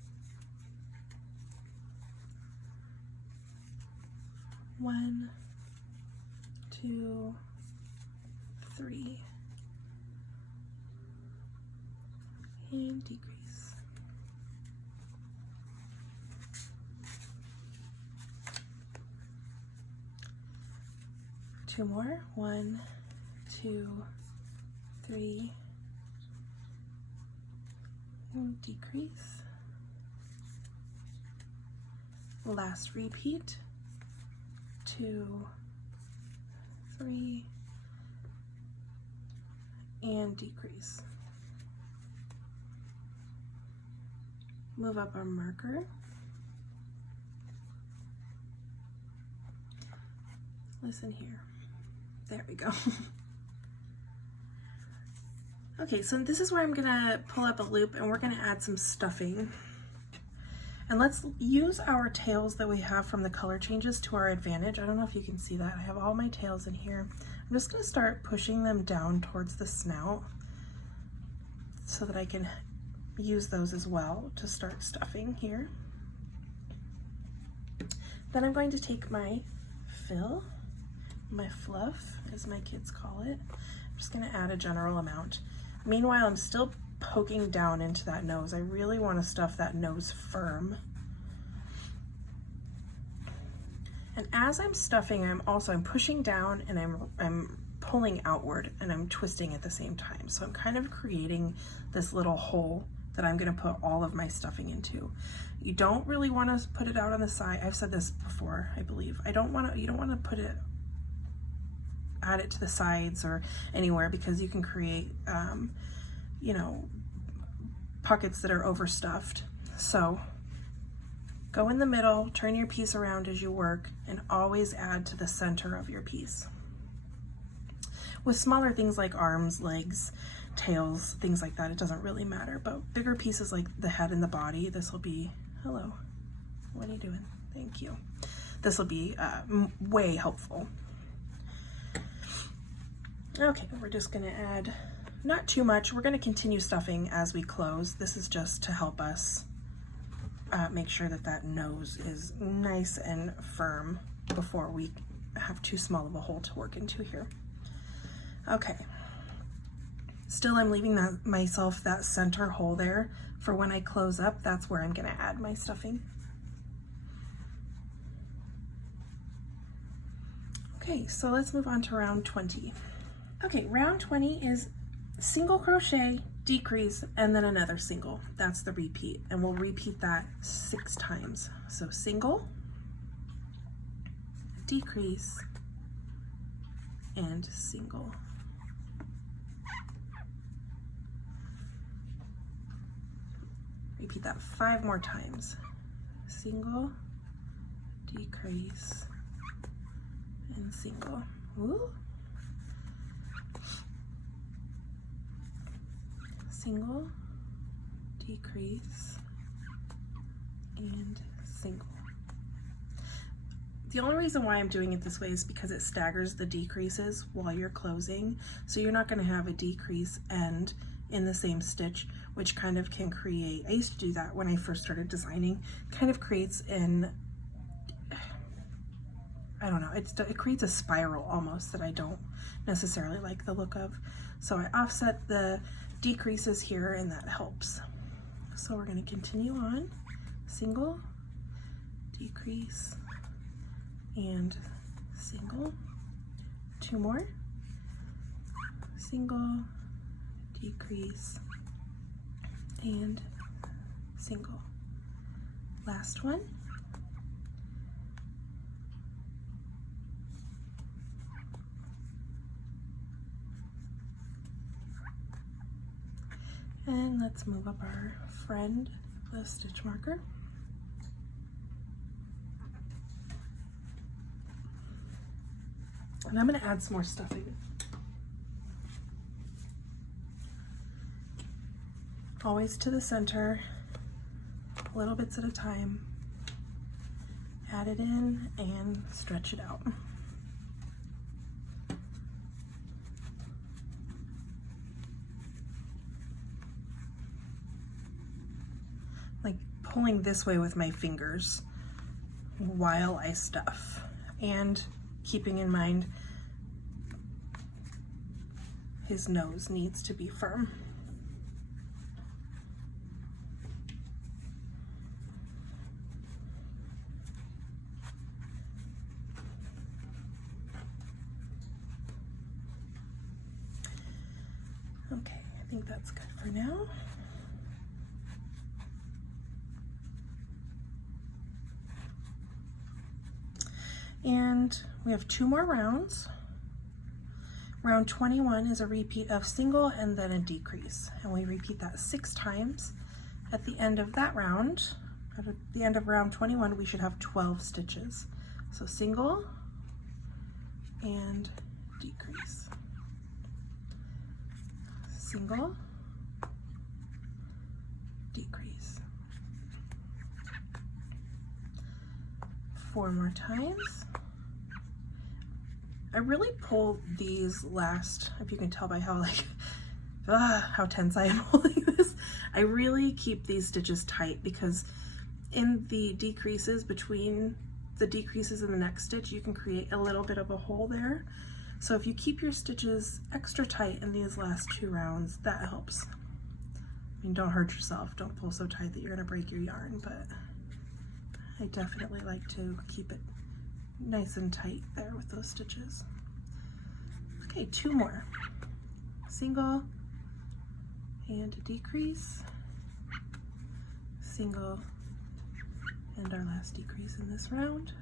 1, 2, 3, and decrease. Two more. 1, 2, 3, and decrease. Last repeat. 2, 3, and decrease. Move up our marker. Listen here. There we go. Okay, so this is where I'm gonna pull up a loop and we're gonna add some stuffing. And let's use our tails that we have from the color changes to our advantage. I don't know if you can see that. I have all my tails in here. I'm just gonna start pushing them down towards the snout so that I can use those as well to start stuffing here. Then I'm going to take my fill, my fluff, as my kids call it. I'm just gonna add a general amount. Meanwhile, I'm still poking down into that nose. I really want to stuff that nose firm. And as I'm stuffing, I'm pushing down and I'm pulling outward and I'm twisting at the same time. So I'm kind of creating this little hole that I'm going to put all of my stuffing into. You don't really want to put it out on the side. I've said this before, I believe. You don't want to add it to the sides or anywhere because you can create, you know, pockets that are overstuffed. So go in the middle, turn your piece around as you work, and always add to the center of your piece. With smaller things like arms, legs, tails, things like that, it doesn't really matter, but bigger pieces like the head and the body, this will be, hello, what are you doing? Thank you. This will be way helpful. Okay, we're just gonna add not too much. We're gonna continue stuffing as we close. This is just to help us make sure that that nose is nice and firm before we have too small of a hole to work into here. Okay. Still, I'm leaving myself that center hole there for when I close up. That's where I'm gonna add my stuffing. Okay, so let's move on to round 20. Okay, round 20 is single crochet, decrease, and then another single. That's the repeat, and we'll repeat that 6 times. So single, decrease, and single. Repeat that 5 more times. Single, decrease, and single. Woo. single, decrease, and single. The only reason why I'm doing it this way is because it staggers the decreases while you're closing, so you're not going to have a decrease end in the same stitch, which kind of can create, I used to do that when I first started designing, kind of creates an, I don't know, it creates a spiral almost that I don't necessarily like the look of. So I offset the decreases here and that helps. So we're going to continue on, single, decrease, and single, 2 more, single, decrease, and single, last one, and let's move up our friend, the stitch marker. And I'm going to add some more stuffing. Always to the center, little bits at a time. Add it in and stretch it out. Like pulling this way with my fingers while I stuff, and keeping in mind his nose needs to be firm. Okay, I think that's good for now. And we have 2 more rounds. Round 21 is a repeat of single and then a decrease. And we repeat that 6 times. At the end of that round, at the end of round 21, we should have 12 stitches. So single and decrease. Single, decrease. 4 more times. I really pull these last, if you can tell by how like, how tense I am holding this. I really keep these stitches tight because in the decreases, between the decreases and the next stitch, you can create a little bit of a hole there. So if you keep your stitches extra tight in these last 2 rounds, that helps. I mean, don't hurt yourself. Don't pull so tight that you're gonna break your yarn, but I definitely like to keep it nice and tight there with those stitches. Okay, 2 more. Single and a decrease, single, and our last decrease in this round.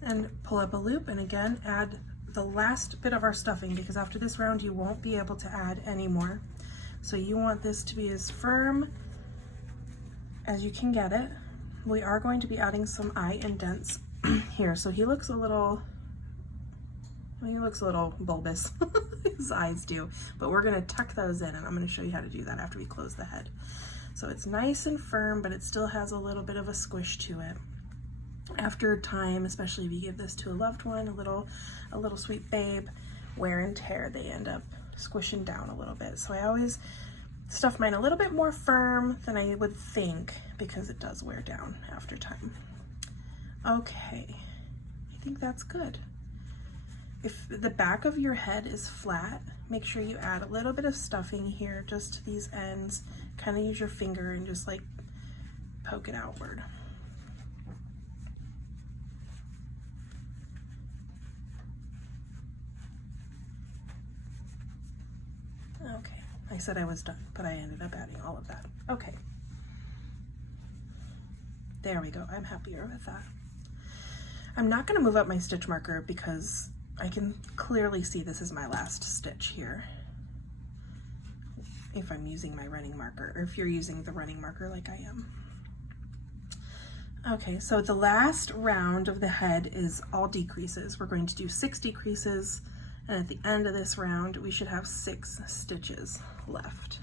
And pull up a loop, and again add the last bit of our stuffing, because after this round you won't be able to add any more. So you want this to be as firm as you can get it. We are going to be adding some eye indents here. So he looks a little bulbous, his eyes do, but we're gonna tuck those in, and I'm gonna show you how to do that after we close the head. So it's nice and firm, but it still has a little bit of a squish to it. After time, especially if you give this to a loved one, a little sweet babe, wear and tear, they end up squishing down a little bit. So I always stuff mine a little bit more firm than I would think, because it does wear down after time. Okay, I think that's good. If the back of your head is flat, make sure you add a little bit of stuffing here, just to these ends. Kind of use your finger and just like poke it outward. Okay, I said I was done, but I ended up adding all of that. Okay. There we go, I'm happier with that. I'm not gonna move up my stitch marker because I can clearly see this is my last stitch here, if I'm using my running marker, or if you're using the running marker like I am. Okay, so the last round of the head is all decreases. We're going to do 6 decreases, and at the end of this round, we should have 6 stitches left.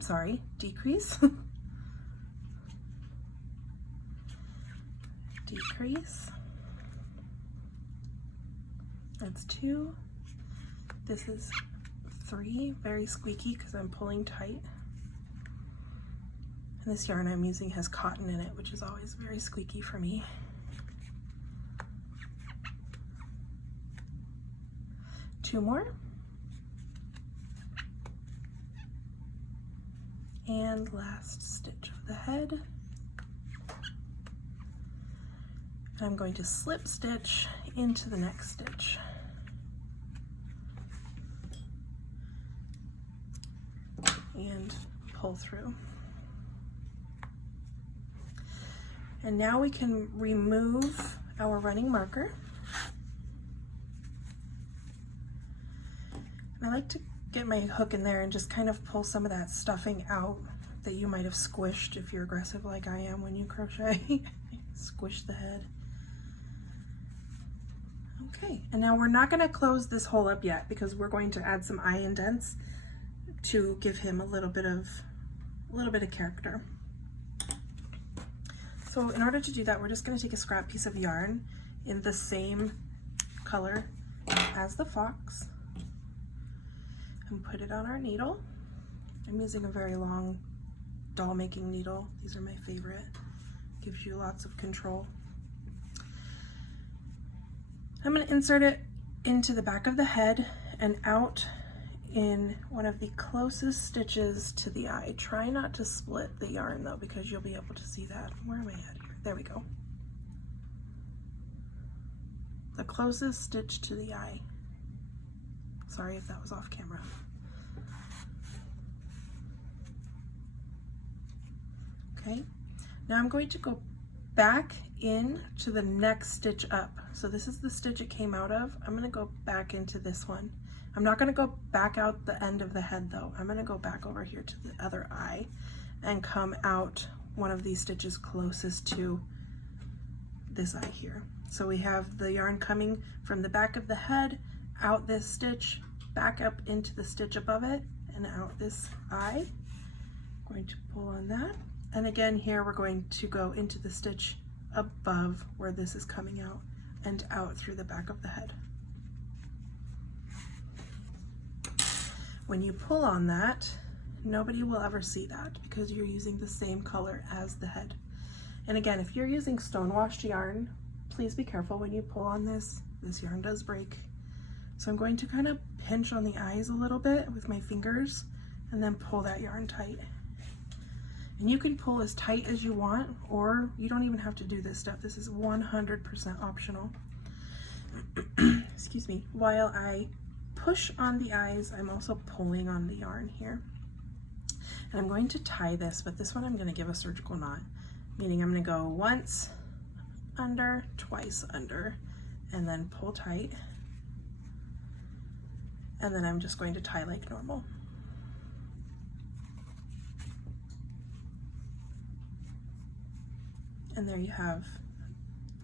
So decrease, decrease, that's 2, this is 3, very squeaky because I'm pulling tight. And this yarn I'm using has cotton in it, which is always very squeaky for me. Two more. And last stitch of the head. And I'm going to slip stitch into the next stitch. And pull through. And now we can remove our running marker. And I like to get my hook in there and just kind of pull some of that stuffing out that you might have squished if you're aggressive like I am when you crochet. Squish the head. Okay, and now we're not going to close this hole up yet because we're going to add some eye indents to give him a little bit of character. So in order to do that, we're just going to take a scrap piece of yarn in the same color as the fox and put it on our needle. I'm using a very long doll making needle. These are my favorite. Gives you lots of control. I'm going to insert it into the back of the head and out in one of the closest stitches to the eye. Try not to split the yarn though, because you'll be able to see that. Where am I at here? There we go. The closest stitch to the eye. Sorry if that was off camera. Okay, now I'm going to go back in to the next stitch up. So this is the stitch it came out of. I'm going to go back into this one. I'm not going to go back out the end of the head though. I'm going to go back over here to the other eye and come out one of these stitches closest to this eye here. So we have the yarn coming from the back of the head, out this stitch, back up into the stitch above it, and out this eye. I'm going to pull on that. And again here we're going to go into the stitch above where this is coming out and out through the back of the head. When you pull on that, nobody will ever see that because you're using the same color as the head. And again, if you're using stone-washed yarn, please be careful when you pull on this. This yarn does break. So I'm going to kind of pinch on the eyes a little bit with my fingers and then pull that yarn tight. And you can pull as tight as you want, or you don't even have to do this stuff. This is 100% optional. Excuse me. While I push on the eyes, I'm also pulling on the yarn here. And I'm going to tie this, but this one I'm going to give a surgical knot, meaning I'm going to go once under, twice under, and then pull tight. And then I'm just going to tie like normal. And there you have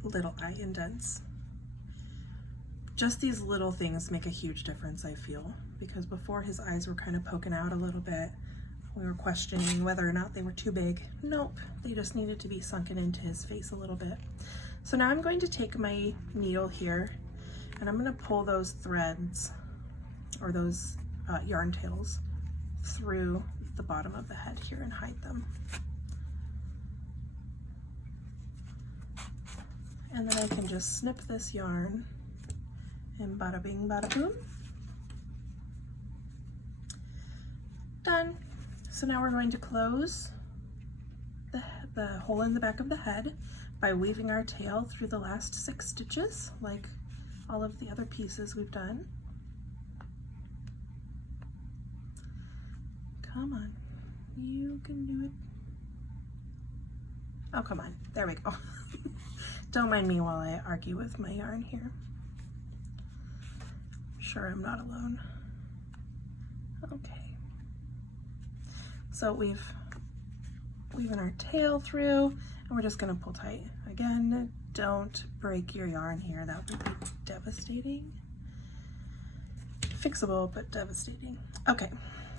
little eye indents. Just these little things make a huge difference, I feel, because before his eyes were kind of poking out a little bit. We were questioning whether or not they were too big. Nope, they just needed to be sunken into his face a little bit. So now I'm going to take my needle here and I'm going to pull those threads or those yarn tails through the bottom of the head here and hide them. And then I can just snip this yarn and bada bing, bada boom. Done. So now we're going to close the hole in the back of the head by weaving our tail through the last 6 stitches, like all of the other pieces we've done. Come on, you can do it. Oh, come on, there we go. Don't mind me while I argue with my yarn here. Sure, I'm not alone. Okay. So we've weaving our tail through, and we're just gonna pull tight. Again, don't break your yarn here. That would be devastating. Fixable, but devastating. Okay,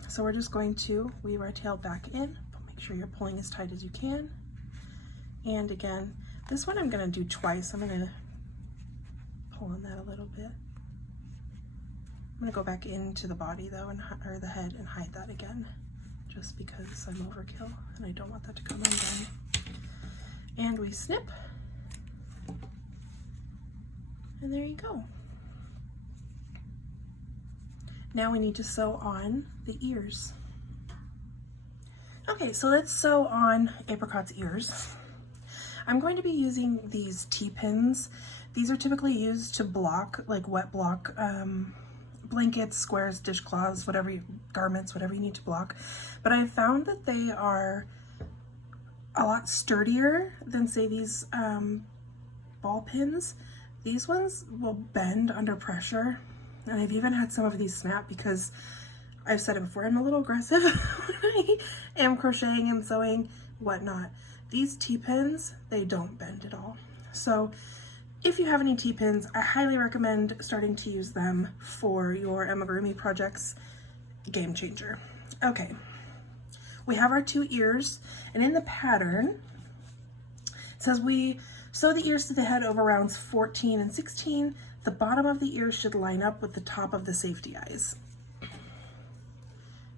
so we're just going to weave our tail back in. Make sure you're pulling as tight as you can. And again, this one I'm gonna do twice. I'm gonna pull on that a little bit. I'm gonna go back into the body though, or the head, and hide that again, just because I'm overkill and I don't want that to come undone. And we snip, and there you go. Now we need to sew on the ears. Okay, so let's sew on Apricot's ears. I'm going to be using these T-pins. These are typically used to block, like wet block, blankets, squares, dishcloths, garments, whatever you need to block. But I found that they are a lot sturdier than, say, these ball pins. These ones will bend under pressure, and I've even had some of these snap because I've said it before, I'm a little aggressive when I am crocheting and sewing, whatnot. These T-pins, they don't bend at all. So if you have any T-pins, I highly recommend starting to use them for your amigurumi projects. Game changer. Okay, we have our 2 ears, and in the pattern, it says we sew the ears to the head over rounds 14 and 16. The bottom of the ears should line up with the top of the safety eyes.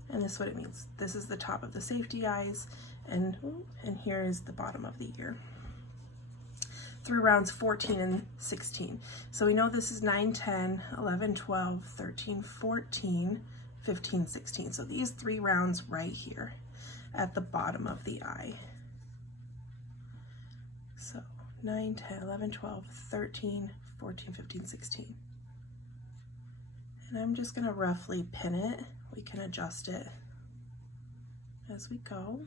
And this is what it means. This is the top of the safety eyes, and here is the bottom of the ear. Through rounds 14 and 16. So we know this is 9, 10, 11, 12, 13, 14, 15, 16. So these 3 rounds right here at the bottom of the eye. So 9, 10, 11, 12, 13, 14, 15, 16. And I'm just gonna roughly pin it. We can adjust it as we go.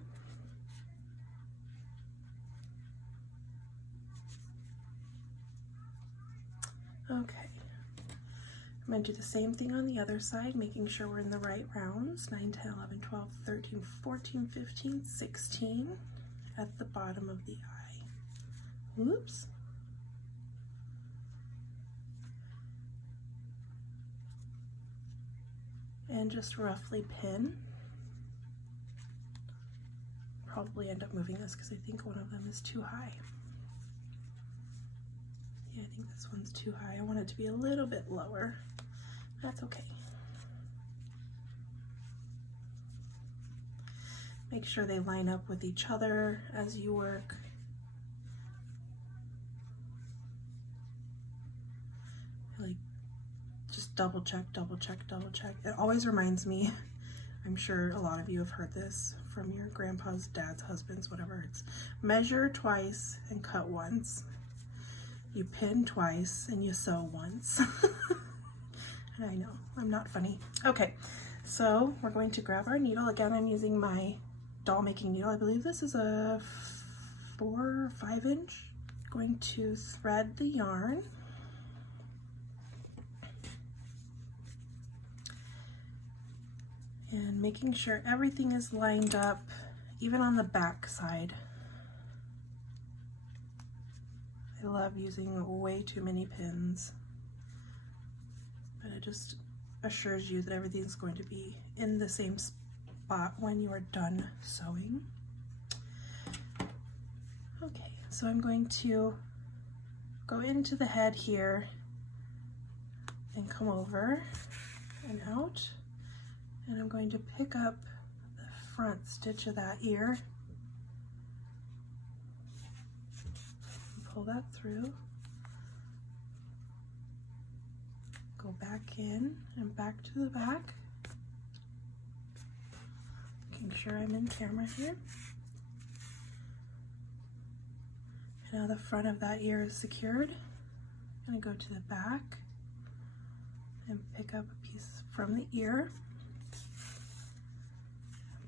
Okay, I'm going to do the same thing on the other side, making sure we're in the right rounds. 9, 10, 11, 12, 13, 14, 15, 16 at the bottom of the eye. Whoops. And just roughly pin. Probably end up moving this because I think one of them is too high. Yeah, I think this one's too high. I want it to be a little bit lower. That's okay. Make sure they line up with each other as you work. Like, just double check, double check, double check. It always reminds me, I'm sure a lot of you have heard this from your grandpa's, dad's, husbands, whatever. It's measure twice and cut once. You pin twice and you sew once. And I know, I'm not funny. Okay, so we're going to grab our needle. Again, I'm using my doll making needle. I believe this is a 4 or 5 inch. Going to thread the yarn. And making sure everything is lined up, even on the back side. I love using way too many pins, but it just assures you that everything's going to be in the same spot when you are done sewing. Okay, so I'm going to go into the head here and come over and out, and I'm going to pick up the front stitch of that ear. Pull that through, go back in and back to the back, making sure I'm in camera here. And now the front of that ear is secured. I'm going to go to the back and pick up a piece from the ear,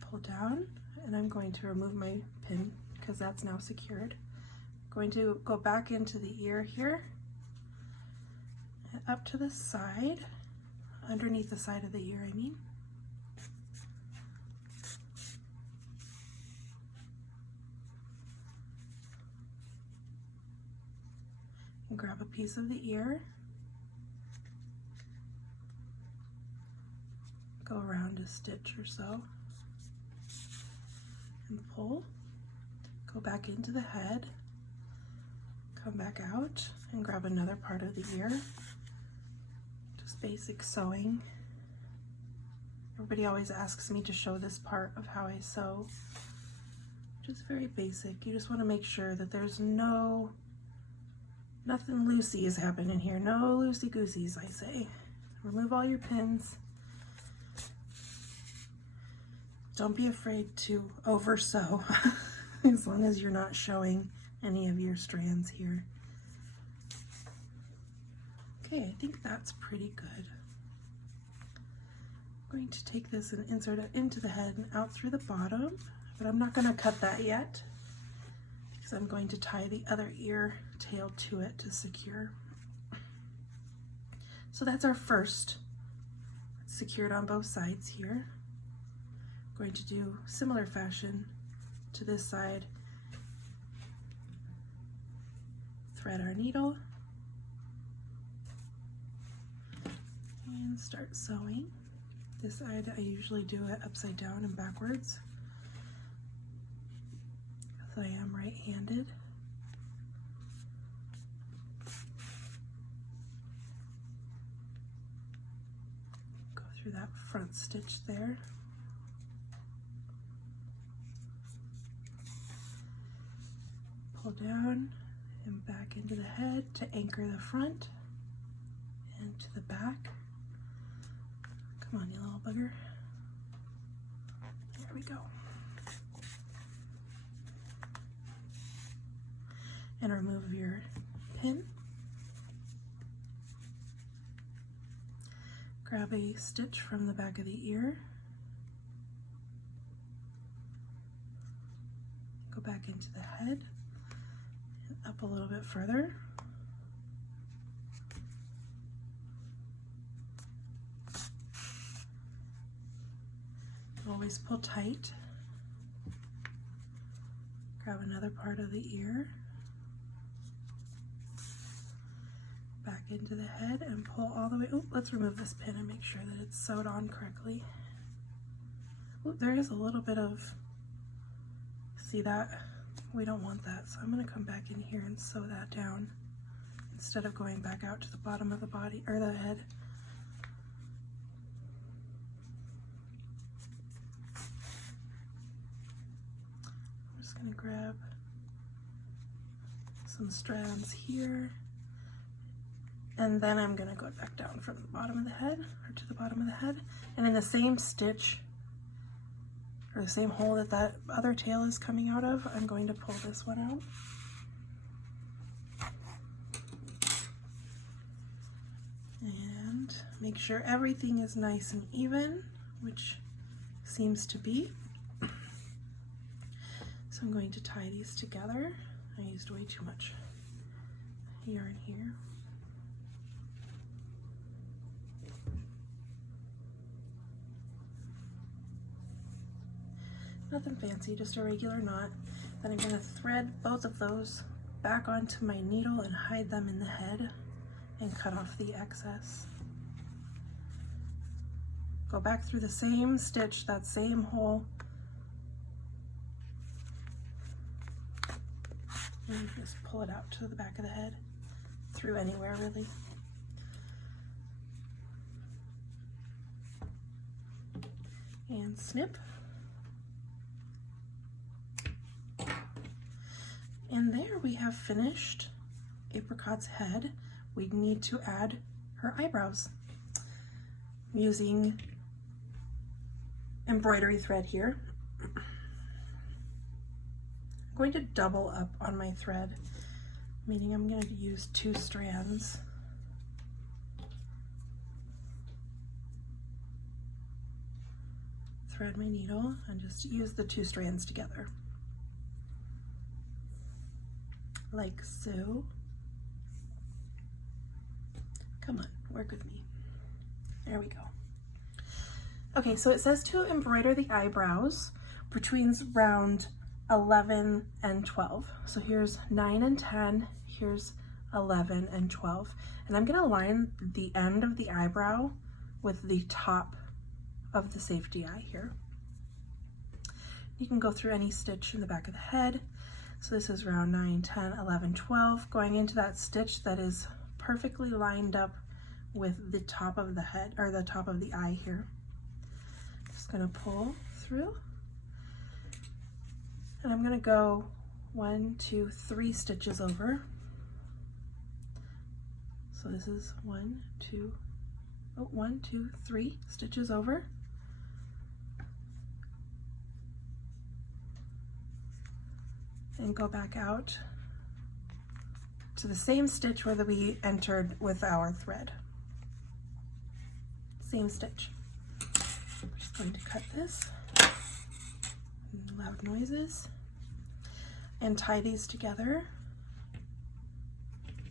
pull down, and I'm going to remove my pin because that's now secured. Going to go back into the ear here, and up to the side, underneath the side of the ear, I mean. grab a piece of the ear, go around a stitch or so, and pull, go back into the head, come back out, and grab another part of the ear. Just basic sewing. Everybody always asks me to show this part of how I sew. Just very basic. You just want to make sure that there's nothing loosey is happening here. No loosey-gooseys, I say. Remove all your pins. Don't be afraid to over sew as long as you're not showing any of your strands here. Okay, I think that's pretty good. I'm going to take this and insert it into the head and out through the bottom, but I'm not going to cut that yet because I'm going to tie the other ear tail to it to secure. So that's our first. It's secured on both sides here. I'm going to do similar fashion to this side. Thread our needle and start sewing. This side I usually do it upside down and backwards because I am right-handed. Go through that front stitch there. Pull down and back into the head to anchor the front and to the back. Come on, you little bugger. There we go. And remove your pin. Grab a stitch from the back of the ear. Go back into the head and up a little bit further. Always pull tight. Grab another part of the ear. Back into the head and pull all the way. Oh, let's remove this pin and make sure that it's sewed on correctly. Oh, there is a little bit of, see that? We don't want that, so I'm going to come back in here and sew that down instead of going back out to the bottom of the body or the head. Going to grab some strands here, and then I'm going to go back down from the bottom of the head, or to the bottom of the head, and in the same stitch, or the same hole that that other tail is coming out of, I'm going to pull this one out. And make sure everything is nice and even, which seems to be. So I'm going to tie these together. I used way too much yarn here. Nothing fancy, just a regular knot. Then I'm going to thread both of those back onto my needle and hide them in the head and cut off the excess. Go back through the same stitch, that same hole, and just pull it out to the back of the head, through anywhere really. And snip. And there we have finished Apricot's head. We need to add her eyebrows. I'm using embroidery thread here. I'm going to double up on my thread, meaning I'm going to use 2 strands. Thread my needle and just use the 2 strands together. Like so. Come on, work with me. There we go. Okay, so it says to embroider the eyebrows between round 11 and 12. So here's 9 and 10, here's 11, and 12. And I'm gonna line the end of the eyebrow with the top of the safety eye here. You can go through any stitch in the back of the head. So this is round 9, 10, 11, 12, going into that stitch that is perfectly lined up with the top of the head, or the top of the eye here. Just gonna pull through. And I'm gonna go 1, 2, 3 stitches over. So this is 1, 2, 3 stitches over. And go back out to the same stitch where we entered with our thread. Same stitch. I'm just going to cut this. Loud noises. And tie these together.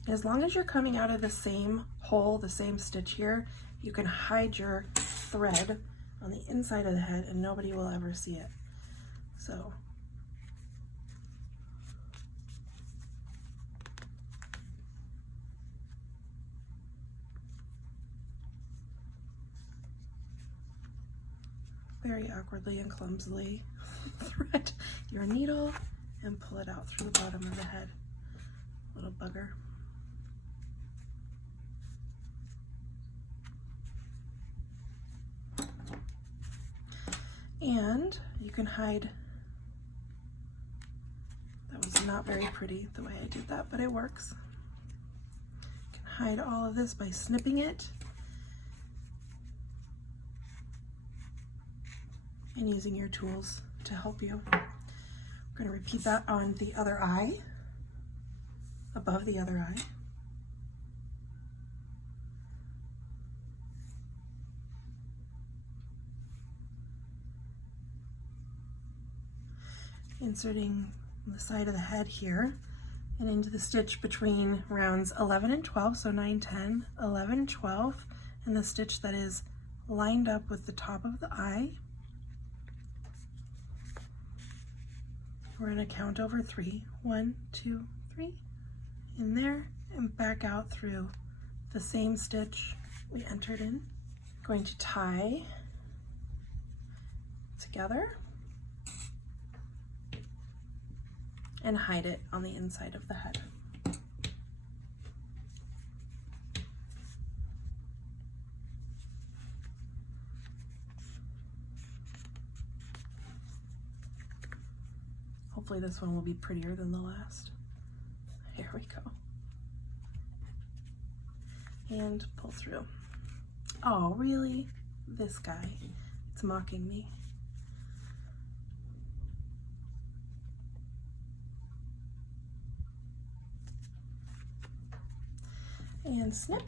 As long as you're coming out of the same hole, the same stitch here, you can hide your thread on the inside of the head and nobody will ever see it. So very awkwardly and clumsily thread your needle and pull it out through the bottom of the head. Little bugger. And you can hide, that was not very pretty the way I did that, but it works. You can hide all of this by snipping it and using your tools to help you. I'm going to repeat that on the other eye, above the other eye. Inserting the side of the head here and into the stitch between rounds 11 and 12, so 9, 10, 11, 12, and the stitch that is lined up with the top of the eye. We're going to count over 3. 1, 2, 3, in there, and back out through the same stitch we entered in. Going to tie together and hide it on the inside of the head. Hopefully this one will be prettier than the last. Here we go. And pull through. Oh, really? This guy. It's mocking me. And snip.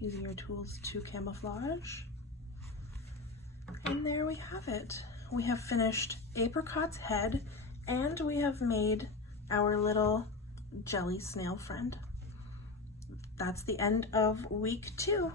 Using your tools to camouflage. And there we have it. We have finished Apricot's head and we have made our little jelly snail friend. That's the end of week 2.